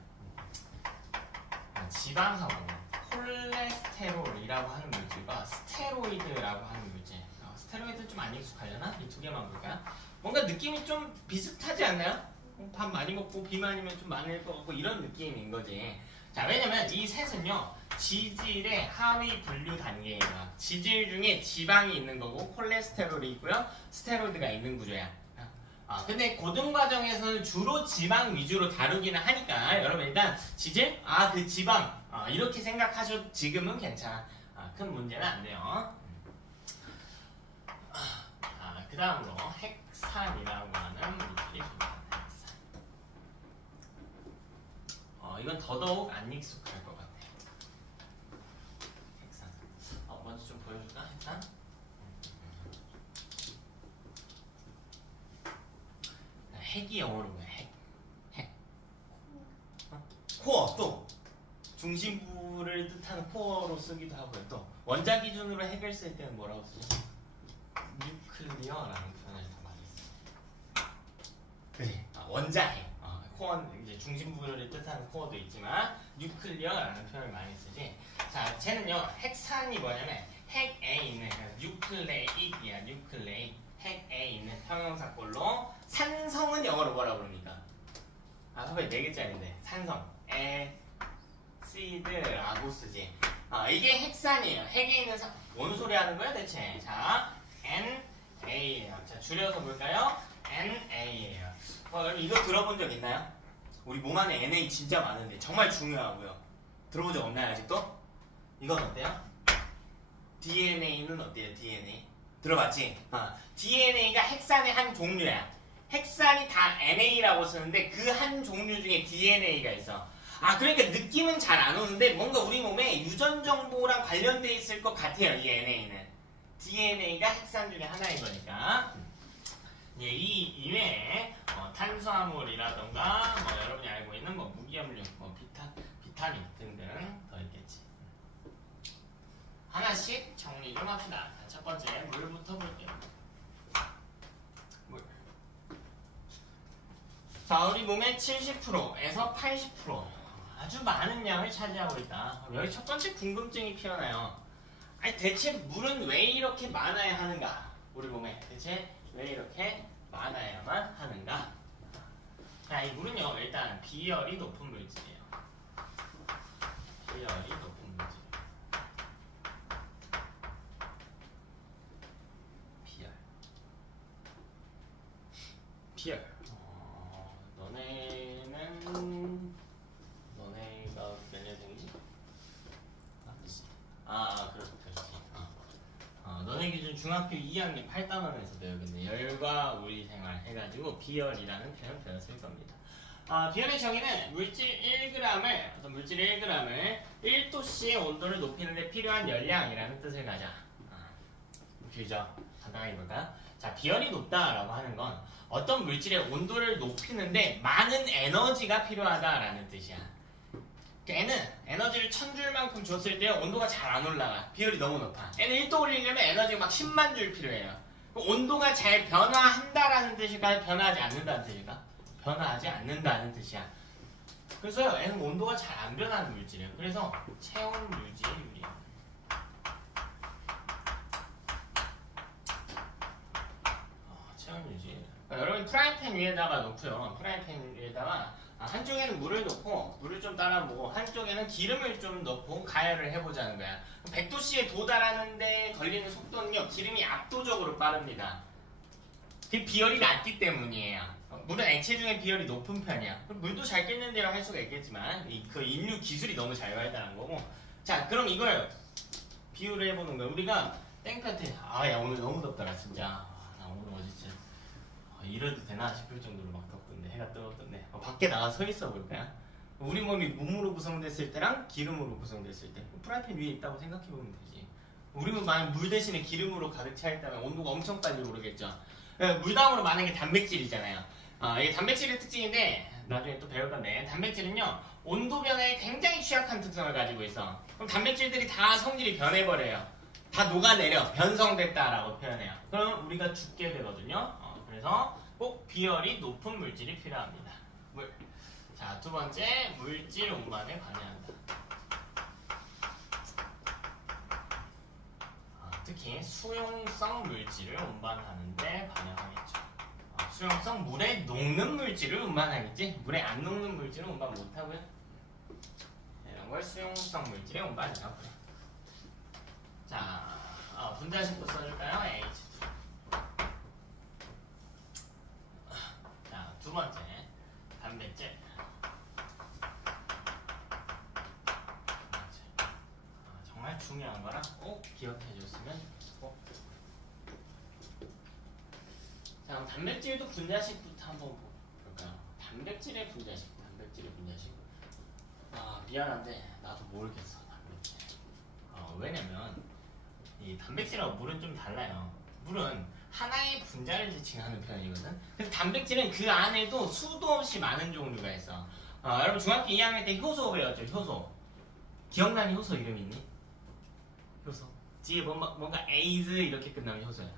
지방하고 콜레스테롤이라고 하는 물질과 스테로이드라고 하는 물질. 스테로이드 좀 안 익숙하려나? 이 두 개만 볼까요? 뭔가 느낌이 좀 비슷하지 않나요? 밥 많이 먹고 비만이면 좀 많을 것 같고 이런 느낌인 거지. 자, 왜냐면 이 셋은요 지질의 하위 분류 단계예요. 지질 중에 지방이 있는 거고 콜레스테롤이 있고요 스테로이드가 있는 구조야. 근데 고등 과정에서는 주로 지방 위주로 다루기는 하니까 여러분 일단 지질? 그 지방 이렇게 생각하셔도 지금은 괜찮아. 큰 문제는 안 돼요. 그 다음으로 핵산이라고 하는 물질이 있습니다. 이건 더더욱 안 익숙할 것 같아요. 핵산. 먼저 좀 보여줄까? 핵산? 핵이 영어로 뭐야? 핵. 코어 또 중심부를 뜻하는 코어로 쓰기도 하고요. 또 원자 기준으로 핵을 쓸 때는 뭐라고 쓰죠? 뉴클리어라는 표현을 더 많이 써요. 그래. 원자핵. 코어는 이제 중심부를 뜻하는 코어도 있지만 뉴클리어라는 표현을 많이 쓰지. 자, 쟤는요 핵산이 뭐냐면 핵에 있는 뉴클레익이야. 뉴클레익. 핵에 있는 형용사꼴로 산성은 영어로 뭐라 부릅니까? 알파벳 4개짜리인데 산성 에시드라고 쓰지. 이게 핵산이에요. 핵에 있는 뭔 소리 하는 거야 대체? 자, NA예요. 자, 줄여서 볼까요? NA예요. 여러분 이거 들어본 적 있나요? 우리 몸 안에 NA 진짜 많은데 정말 중요하고요. 들어본 적 없나요 아직도? 이건 어때요? DNA는 어때요? DNA? 들어봤지? DNA가 핵산의 한 종류야. 핵산이 다 NA라고 쓰는데 그 한 종류 중에 DNA가 있어. 그러니까 느낌은 잘 안 오는데 뭔가 우리 몸에 유전 정보랑 관련돼 있을 것 같아요. 이 NA는. DNA가 핵산 중에 하나인 거니까. 이 이외에 탄수화물이라던가 여러분이 알고 있는 무기염류, 비타민 등등 더 있겠지. 하나씩 정리 좀 합시다. 첫 번째 물부터 볼게요. 물. 자, 우리 몸의 70%에서 80% 아주 많은 양을 차지하고 있다. 여기 첫 번째 궁금증이 피어나요. 대체 물은 왜 이렇게 많아야 하는가? 우리 몸에 대체 왜 이렇게 많아야만 하는가? 자, 이 물은요 일단 비열이 높은 물질이에요. 비열이 높은 물질. 비열. 너네가 몇 년생이지? 그렇지. 너네 기준 중학교 2학년 8단원에서 배우겠네. 열과 우리생활 해가지고 비열이라는 표현 배웠을 겁니다. 비열의 정의는 물질 1g을 1도씨의 온도를 높이는 데 필요한 열량이라는 뜻을 가져. 길죠? 간단하게 볼까요? 자, 비열이 높다라고 하는 건 어떤 물질의 온도를 높이는데 많은 에너지가 필요하다라는 뜻이야. 얘는 에너지를 1000줄만큼 줬을 때 온도가 잘 안 올라가. 비열이 너무 높아. 얘는 1도 올리려면 에너지가 막 10만 줄 필요해요. 온도가 잘 변화한다라는 뜻일까? 변화하지 않는다는 뜻일까? 변화하지 않는다는 뜻이야. 그래서 얘는 온도가 잘 안 변하는 물질이에요. 그래서 체온 유지에 유리해요. 체온 유지. 여러분 프라이팬 위에다가 놓고요. 프라이팬 위에다가 한쪽에는 물을 넣고 물을 좀 따라보고 한쪽에는 기름을 좀 넣고 가열을 해보자는 거야. 100도씨에 도달하는데 걸리는 속도는요 기름이 압도적으로 빠릅니다. 그 비열이 낮기 때문이에요. 물은 액체 중에 비열이 높은 편이야. 물도 잘 끓는데요 할 수가 있겠지만 그 인류 기술이 너무 잘 발달한 거고. 자, 그럼 이걸 비유를 해보는 거야. 우리가 땡볕에 야 오늘 너무 덥더라 진짜. 나 오늘 어제 진짜 이래도 되나 싶을 정도로 막 덥던데 해가 뜨겁던데 밖에 나가 서 있어 볼까요? 우리 몸이 몸으로 구성됐을 때랑 기름으로 구성됐을 때 프라이팬 위에 있다고 생각해보면 되지. 우리 몸 만약 물 대신에 기름으로 가득 차 있다면 온도가 엄청 빨리 오르겠죠. 물 다음으로 만약에 단백질이잖아요. 이게 단백질의 특징인데 나중에 또 배울 건데 단백질은요 온도 변화에 굉장히 취약한 특성을 가지고 있어. 그럼 단백질들이 다 성질이 변해버려요. 다 녹아내려 변성됐다라고 표현해요. 그럼 우리가 죽게 되거든요. 그래서 꼭 비열이 높은 물질이 필요합니다. 물. 자, 두 번째 물질 운반에 관여한다. 특히 수용성 물질을 운반하는데 관여하겠죠. 수용성 물에 녹는 물질을 운반하겠지. 물에 안 녹는 물질은 운반 못하고요. 이런 걸 수용성 물질의 운반이라고 그래. 자, 분자식도 써줄까요? H2. 자, 두 번째 단백질. 정말 중요한 거라 꼭 기억해 줬으면 좋겠고. 자, 그럼 단백질도 분자식부터 한번 볼까요? 단백질의 분자식. 미안한데 나도 모르겠어 단백질. 왜냐면 이 단백질하고 물은 좀 달라요. 물은 하나의 분자를 지칭하는 표현이거든. 근데 단백질은 그 안에도 수도 없이 많은 종류가 있어. 여러분 중학교 2학년 때 효소 배웠죠? 효소. 기억나는 효소 이름 있니? 효소. 뒤에 뭔가 에이즈 이렇게 끝나면 효소야.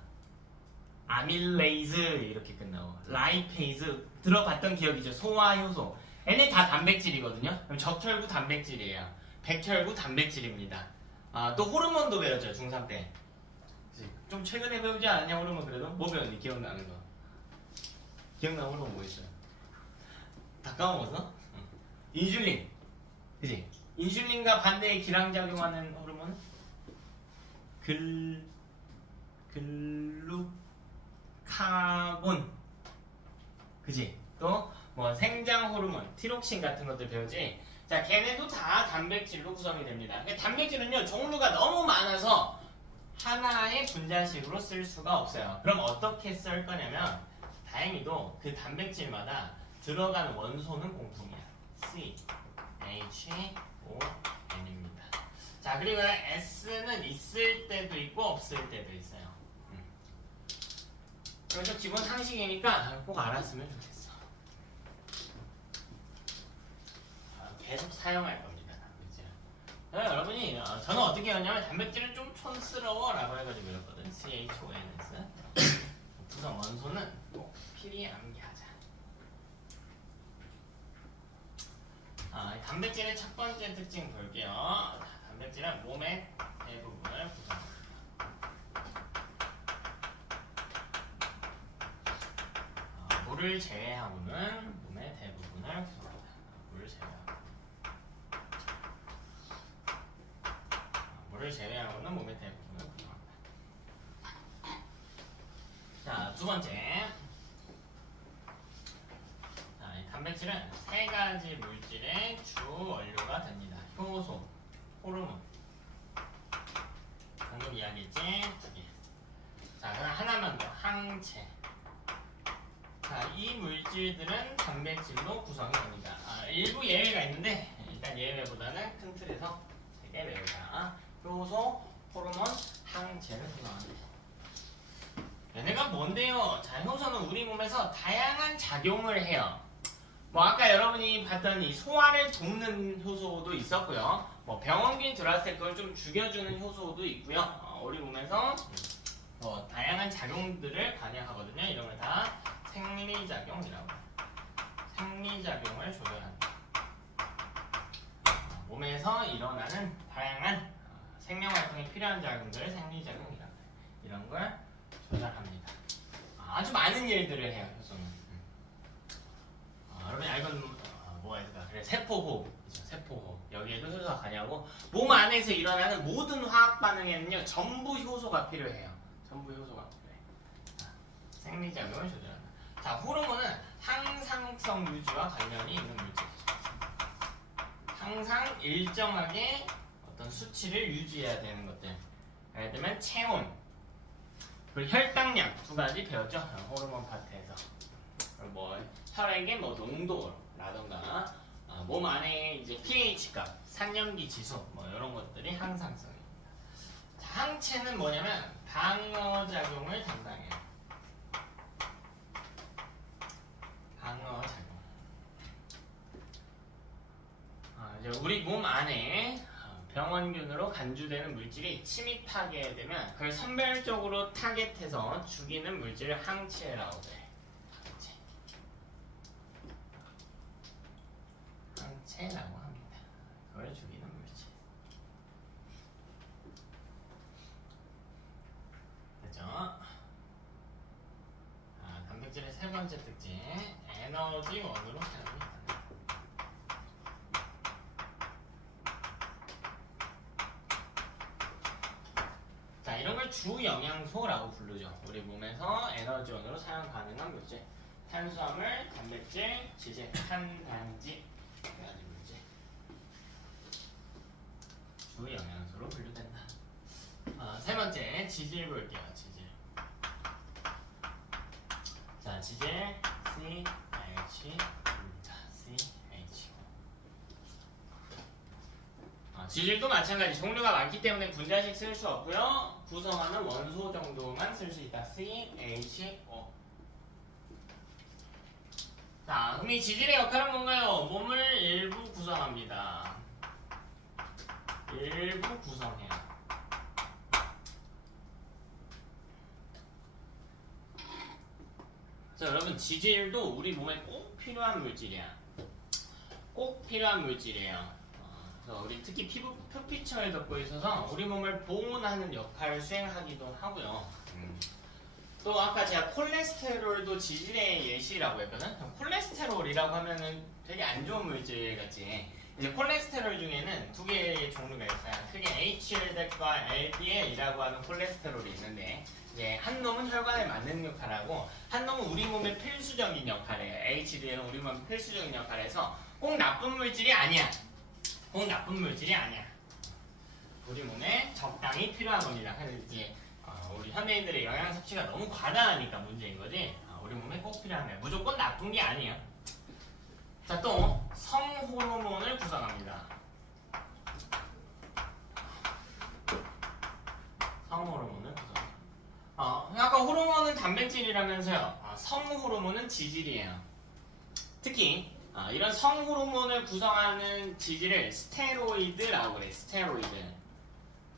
아밀레이즈 이렇게 끝나고 라이페이즈 들어봤던 기억이죠. 소화효소. 얘네 다 단백질이거든요. 그럼 적혈구 단백질이에요. 백혈구 단백질입니다. 또 호르몬도 배웠죠, 중3 때. 좀 최근에 배우지 않았냐, 호르몬 그래도? 뭐 배웠니? 기억나는 거. 기억나는 호르몬 뭐 있어요? 다 까먹었어? 인슐린. 그지? 인슐린과 반대의 기량작용하는 호르몬은? 글루카곤. 그지? 또 뭐 생장 호르몬, 티록신 같은 것들 배우지? 자, 걔네도 다 단백질로 구성이 됩니다. 단백질은요, 종류가 너무 많아서 하나의 분자식으로 쓸 수가 없어요. 그럼 어떻게 쓸 거냐면, 다행히도 그 단백질마다 들어간 원소는 공통이야. C, H, O, N입니다. 자, 그리고 S는 있을 때도 있고 없을 때도 있어요. 그래서 기본 상식이니까 꼭 알았으면 좋겠어. 계속 사용할 겁니다, 단백질은. 여러분이 저는 어떻게 했냐면 단백질은 좀 촌스러워 라고 해가지고 이랬거든. CHONS. 구성 원소는 꼭 필히 암기하자. 단백질의 첫 번째 특징 볼게요. 단백질은 몸의 대부분을 구성합니다. 물을 제외하고는 몸의 대부분을 구성합니다. 물을 제외하고는 몸의 대부분을 구성합니다. 자, 두 번째. 이 단백질은 세 가지 물질의 주 원료가 됩니다. 효소, 호르몬. 방금 이야기했지? 두 개. 자, 그럼 하나만 더. 항체. 자, 이 물질들은 단백질로 구성이 됩니다. 일부 예외가 있는데 일단 예외보다는 큰 틀에서 세 개 외우자. 효소, 호르몬, 항체를 구성합니다. 얘네가 뭔데요? 자, 효소는 우리 몸에서 다양한 작용을 해요. 뭐 아까 여러분이 봤던 이 소화를 돕는 효소도 있었고요. 뭐 병원균 들어왔을 때 그걸 좀 죽여주는 효소도 있고요. 우리 몸에서 다양한 작용들을 관여하거든요. 이런 걸 다 생리작용이라고 해요. 생리작용을 조절한다. 몸에서 일어나는 다양한 생명활동에 필요한 작용들을 생리작용이라고 해요. 이런 걸 조절합니다. 아주 많은 일들을 해요, 효소는. 여러분이 알건 뭐가 있을까? 그래, 세포호흡. 세포호흡. 여기에도 효소가 관여하고, 몸 안에서 일어나는 모든 화학 반응에는요, 전부 효소가 필요해요. 전부 효소가 필요해. 생리작용을 조절한다. 자, 호르몬은 항상성 유지와 관련이 있는 물질이죠. 항상 일정하게 어떤 수치를 유지해야 되는 것들. 예를 들면 체온, 그리고 혈당량 두 가지 배웠죠? 호르몬 파트에서. 그리고 뭐 혈액의 뭐 농도라던가 몸 안에 이제 pH 값, 산염기 지수 뭐 이런 것들이 항상성입니다. 자, 항체는 뭐냐면 방어 작용을 담당해요. 방어 작용. 이제 우리 몸 안에 병원균으로 간주되는 물질이 침입하게 되면 그걸 선별적으로 타겟해서 죽이는 물질을 항체라고 해. 항체라고 합니다. 그걸 죽이는 물질. 됐죠? 단백질의 세 번째 특징, 에너지 원으로 사용이 가능합니다. 자, 이런 걸 주영양소라고 부르죠. 우리 몸에서 에너지원으로 사용 가능한 물질. 탄수화물, 단백질, 지질, 탄단지. 네 가지 물질. 주영양소로 분류된다. 세 번째, 지질 볼게요. 지질. 자, 지질 CH입니다. CH. 지질도 마찬가지. 종류가 많기 때문에 분자식 쓸 수 없고요. 구성하는 원소 정도만 쓸 수 있다. CHO. 자, 그럼 이 지질의 역할은 뭔가요? 몸을 일부 구성합니다. 일부 구성해요. 자, 여러분, 지질도 우리 몸에 꼭 필요한 물질이야. 꼭 필요한 물질이에요. 그래서 우리 특히 피부 표피층을 덮고 있어서 우리 몸을 보온하는 역할을 수행하기도 하고요. 또 아까 제가 콜레스테롤도 지질의 예시라고 했거든. 콜레스테롤이라고 하면은 되게 안 좋은 물질 같지. 이제 콜레스테롤 중에는 두 개의 종류가 있어요. 크게 HL과 LDL이라고 하는 콜레스테롤이 있는데, 이제 한 놈은 혈관을 막는 역할하고 한 놈은 우리 몸의 필수적인 역할이에요. HDL은 우리 몸의 필수적인 역할에서 꼭 나쁜 물질이 아니야. 꼭 나쁜 물질이 아니야. 우리 몸에 적당히 필요한 겁니다. 그래서 이제 우리 현대인들의 영양 섭취가 너무 과다하니까 문제인 거지. 우리 몸에 꼭 필요한 거야. 무조건 나쁜 게 아니에요. 자, 또 성호르몬을 구성합니다. 성호르몬을 구성합니다. 아까 호르몬은 단백질이라면서요. 성호르몬은 지질이에요. 특히 이런 성호르몬을 구성하는 지질을 스테로이드라고 그래요. 스테로이드.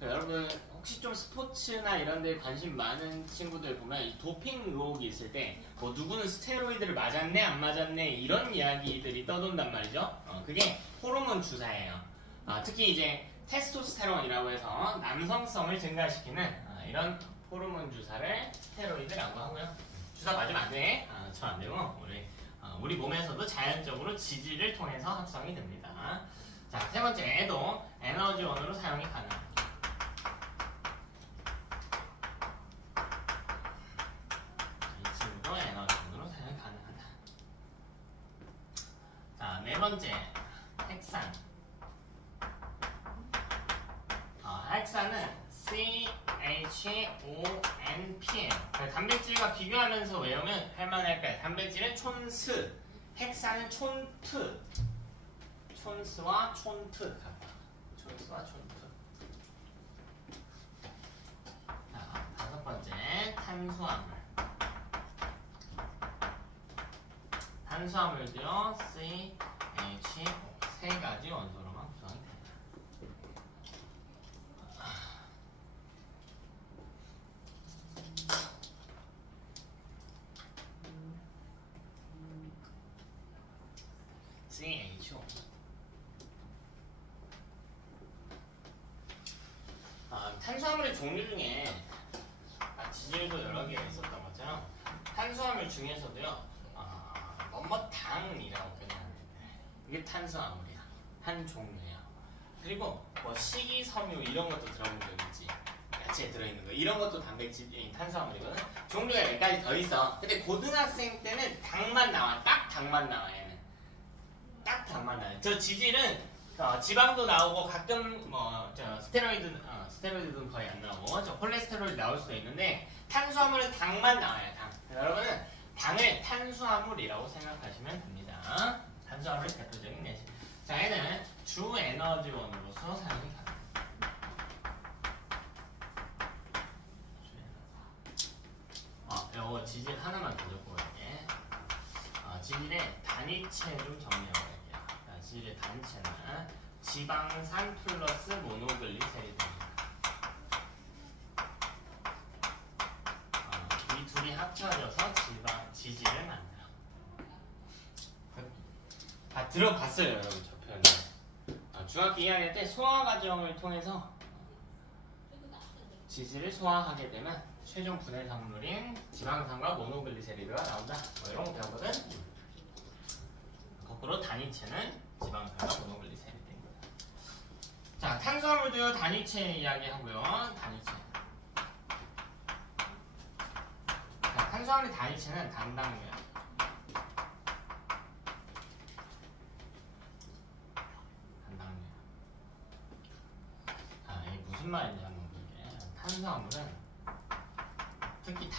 여러분 혹시 좀 스포츠나 이런 데 관심 많은 친구들 보면 이 도핑 의혹이 있을 때 뭐 누구는 스테로이드를 맞았네 안 맞았네 이런 이야기들이 떠돈단 말이죠. 그게 호르몬 주사예요. 특히 이제 테스토스테론이라고 해서 남성성을 증가시키는 이런 호르몬 주사를 스테로이드라고 하고요. 주사 맞으면 안 돼. 저 안 되고 우리 몸에서도 자연적으로 지질을 통해서 합성이 됩니다. 자, 세 번째 애도 에너지원으로 사용이 가능합니다. 에너지원으로 사용이 가능하다. 자, 네 번째 핵산. 핵산은 CHONP예요. 단백질과 비교하면서 외우면 할만할까요? 단백질은 촌스, 핵산은 촌트. 촌스와 촌트 같다. 촌스와 촌트. 자, 다섯 번째 탄수화물. 탄수화물도요, CHO 세 가지 원소로만 구성이 됩니다. CHO. 탄수화물의 종류 중에 지질도 여러 개가 있었던 것처럼 탄수화물 중에서도요. 당이라고 표현합니다. 이게 탄수화물이야. 한 종류야. 그리고 뭐 식이섬유 이런 것도 들어본 적 있지. 야채에 들어있는 거 이런 것도 단백질이 탄수화물이거든. 종류가 10가지 더 있어. 근데 고등학생 때는 당만 나와. 딱 당만 나와. 얘는 딱 당만 나와. 저 지질은 지방도 나오고 가끔 스테로이드는 거의 안 나오고 저 콜레스테롤이 나올 수도 있는데 탄수화물은 당만 나와요. 당. 여러분은 당을 탄수화물이라고 생각하시면 됩니다. 탄수화물의 대표적인 예시. 자, 얘는 주 에너지원으로서 사용이 가능합니다. 요거 지질 하나만 더 적고 갈게. 지질의 단위체 좀 정리해볼게요. 지질의 단위체는 지방산 플러스 모노글리세리드입니다. 이 둘이 합쳐져서 지질을 만들어. 들어봤어요, 여러분, 저 표현. 중학교 2학년 때 소화 과정을 통해서 지질을 소화하게 되면 최종 분해 성물인 지방산과 모노글리세리드가 나온다. 뭐 이런 거 배웠거든. 거꾸로 단위체는 지방산과 모노글리세리드입니다. 자, 탄수화물도 단위체 이야기하고요. 단위체. 탄수화물의 단위체는 단당류야. 단당류야. 이게 무슨 말인지 한번 볼게. 탄수화물은 특히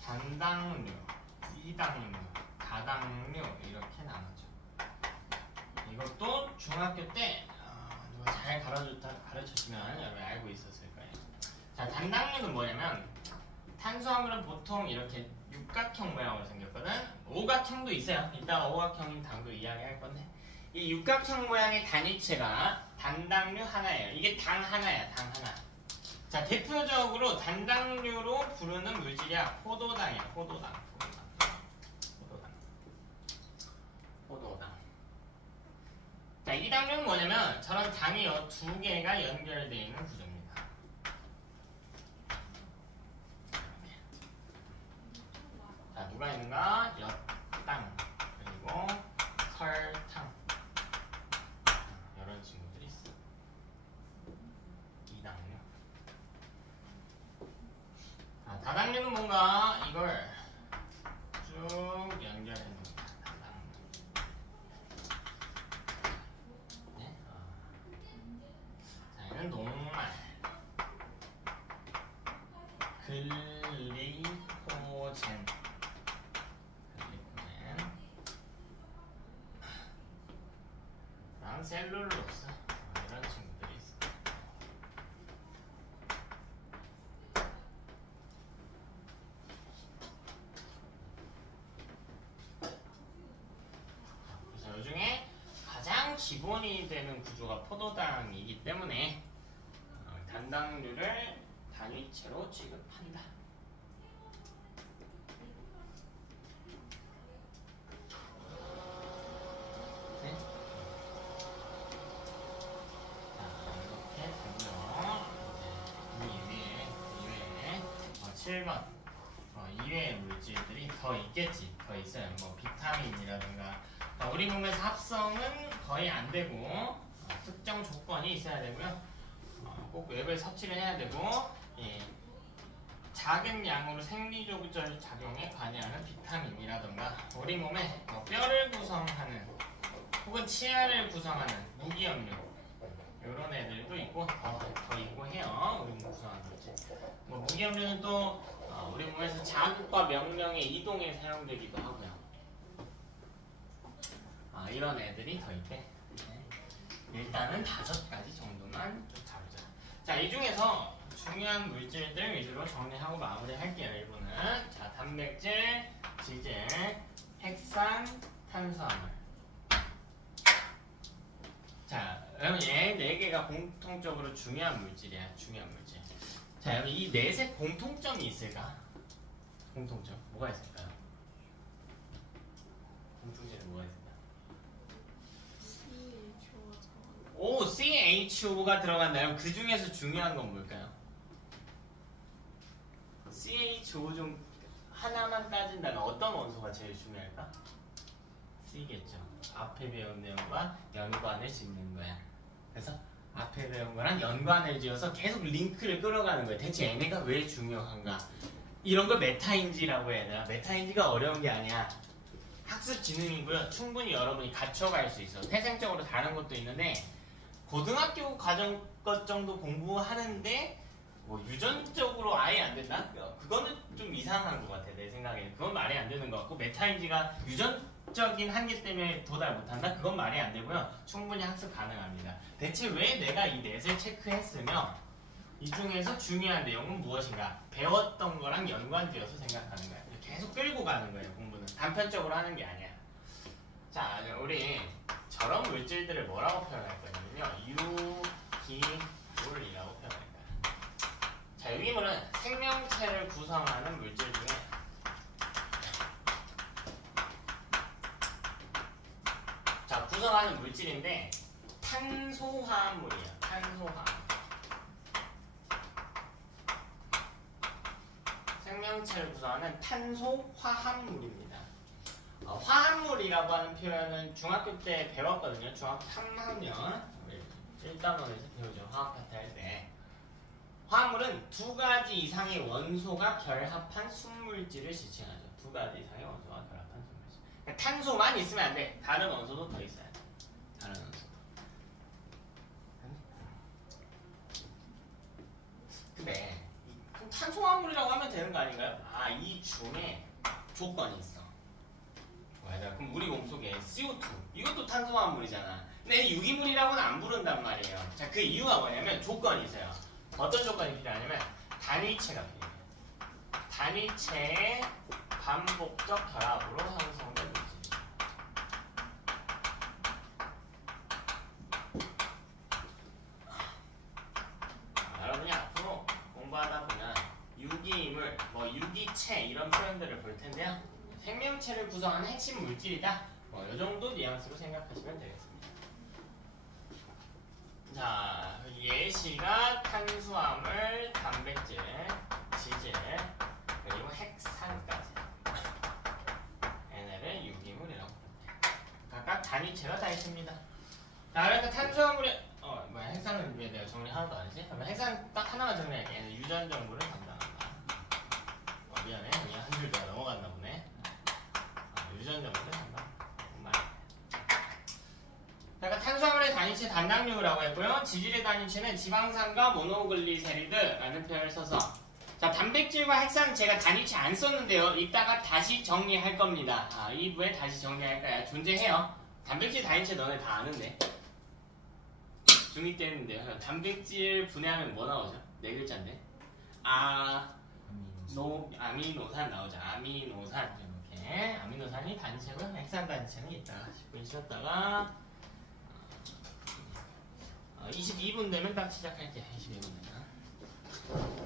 단당류, 이당류, 다당류 이렇게 나누죠. 이것도 중학교 때 누가 잘 가르쳐주면 여러분 알고 있었을 거예요. 자, 단당류는 뭐냐면 탄수화물은 보통 이렇게 육각형 모양으로 생겼거든. 오각형도 있어요. 이따가 오각형인 당도 이야기할 건데 이 육각형 모양의 단위체가 단당류 하나예요. 이게 당 하나야. 당 하나. 자, 대표적으로 단당류로 부르는 물질이야. 포도당이야. 포도당. 자, 이 당류는 뭐냐면 저런 당이 두 개가 연결되어 있는 구조입니다. 자, 누가 있는가? 엿당 그리고 설탕 이런 친구들이 있어. 이 당류. 자, 다당류는 뭔가 이걸 쭉 연결해 놓습니다. 네? 자, 얘는 녹말 글리코젠 랑 셀룰로스 이런 친구들이 있어. 그래서 이 중에 가장 기본이 되는 구조가 포도당이기 때문에 단당류를 단위체로 취급한다. 네? 자, 이렇게 되면 이외에 7번 이외의 물질들이 더 있겠지. 더 있어요. 뭐 비타민이라든가 우리 몸에서 합성은 거의 안 되고 특정 조건이 있어야 되고요. 꼭 외부에 섭취를 해야 되고 작은 양으로 생리조절 작용에 관여하는 비타민이라든가 우리 몸에 뼈를 구성하는 혹은 치아를 구성하는 무기염류 이런 애들도 있고 더 있고 해요. 우리 몸 구성하는 물질. 무기염류는 또 우리 몸에서 자극과 명령의 이동에 사용되기도 하고요. 이런 애들이 더 있대. 일단은 5가지 정도만 좀 다루자. 자, 이 중에서 중요한 물질들 위주로 정리하고 마무리할게요. 1부는. 자, 단백질, 지질, 핵산, 탄수화물. 자, 여러분 얘 4개가 공통적으로 중요한 물질이야. 중요한 물질. 자, 여러분 이 넷의 공통점이 있을까? 공통점. 뭐가 있을까요? 공통점이 뭐가 있을까? 오, CHO가 들어간다면 그 중에서 중요한 건 뭘까요? CHO 중 하나만 따진다면 어떤 원소가 제일 중요할까? C겠죠. 앞에 배운 내용과 연관을 짓는 거야. 그래서 앞에 배운 거랑 연관을 지어서 계속 링크를 끌어가는 거야. 대체 얘네가 왜 중요한가? 이런 걸 메타인지라고 해야 되나? 메타인지가 어려운 게 아니야. 학습 지능이고요. 충분히 여러분이 갖춰갈 수 있어. 태생적으로 다른 것도 있는데 고등학교 과정 것 정도 공부하는데 유전적으로 아예 안 된다? 그거는 좀 이상한 것 같아. 내 생각에는. 그건 말이 안 되는 것 같고 메타인지가 유전적인 한계 때문에 도달 못한다? 그건 말이 안 되고요. 충분히 학습 가능합니다. 대체 왜 내가 이 넷을 체크했으며 이 중에서 중요한 내용은 무엇인가? 배웠던 거랑 연관지어서 생각하는 거야. 계속 끌고 가는 거예요. 공부는. 단편적으로 하는 게 아니야. 자, 우리 저런 물질들을 뭐라고 표현할 거냐면요. 유기물이라고 표현할 거야. 자, 유기물은 생명체를 구성하는 물질 중에 자, 구성하는 물질인데 탄소화합물이야. 탄소화합물. 생명체를 구성하는 탄소화합물입니다. 화합물이라고 하는 표현은 중학교 때 배웠거든요. 중학교 3학년 1단원에서 배우죠. 화학 파트 할 때. 화합물은 2가지 이상의 원소가 결합한 순물질을 지칭하죠. 2가지 이상의 원소가 결합한 순물질. 그러니까 탄소만 있으면 안 돼. 다른 원소도 더 있어야 돼. 다른 원소도. 근데 그럼 탄소화합물이라고 하면 되는 거 아닌가요? 이 중에 조건이 있어. 맞아. 그럼 우리 몸속에 CO2 이것도 탄소화합물이잖아. 근데 유기물이라고는 안 부른단 말이에요. 자, 그 이유가 뭐냐면 조건이 있어요. 어떤 조건이 필요하냐면 단위체가 필요해요. 단위체의 반복적 결합으로 형성된 물질이에요. 여러분이 앞으로 공부하다 보면 유기물, 유기체 이런 표현들을 볼 텐데요. 생명체를 구성하는 핵심 물질이다. 이 정도 뉘앙스로 생각하시면 되겠습니다. 자, 예시가 탄수화물, 단백질, 지질, 그리고 핵산까지. 얘네를 유기물이라고 부릅니다. 각각 단위체가 다 있습니다. 자, 그러니까 탄수화물에 핵산은 왜 내가 정리 하나도 안 했지? 그러면 핵산 딱 하나만 정리할게. 얘는 유전 정보를 담당한다. 미안해, 그냥 한 줄 더 넘어갔나 보네. 유전 정보를 담당. 그러니까 탄수화물의 단위체 단당류라고 했고요. 지질의 단위체는 지방산과 모노글리세리드라는 표현을 써서 자, 단백질과 핵산은 제가 단위체 안 썼는데요. 이따가 다시 정리할 겁니다. 2부에 다시 정리할 거야. 존재해요. 단백질 단위체 너네 다 아는데. 중2 때 했는데요. 단백질 분해하면 뭐 나오죠? 네 글자인데. 아미노산 나오죠. 아미노산. 이렇게. 아미노산이 단위체고 핵산 단위체는 이따가 10분 쉬었다가 22분 되면 딱 시작할게요. 22분 되면.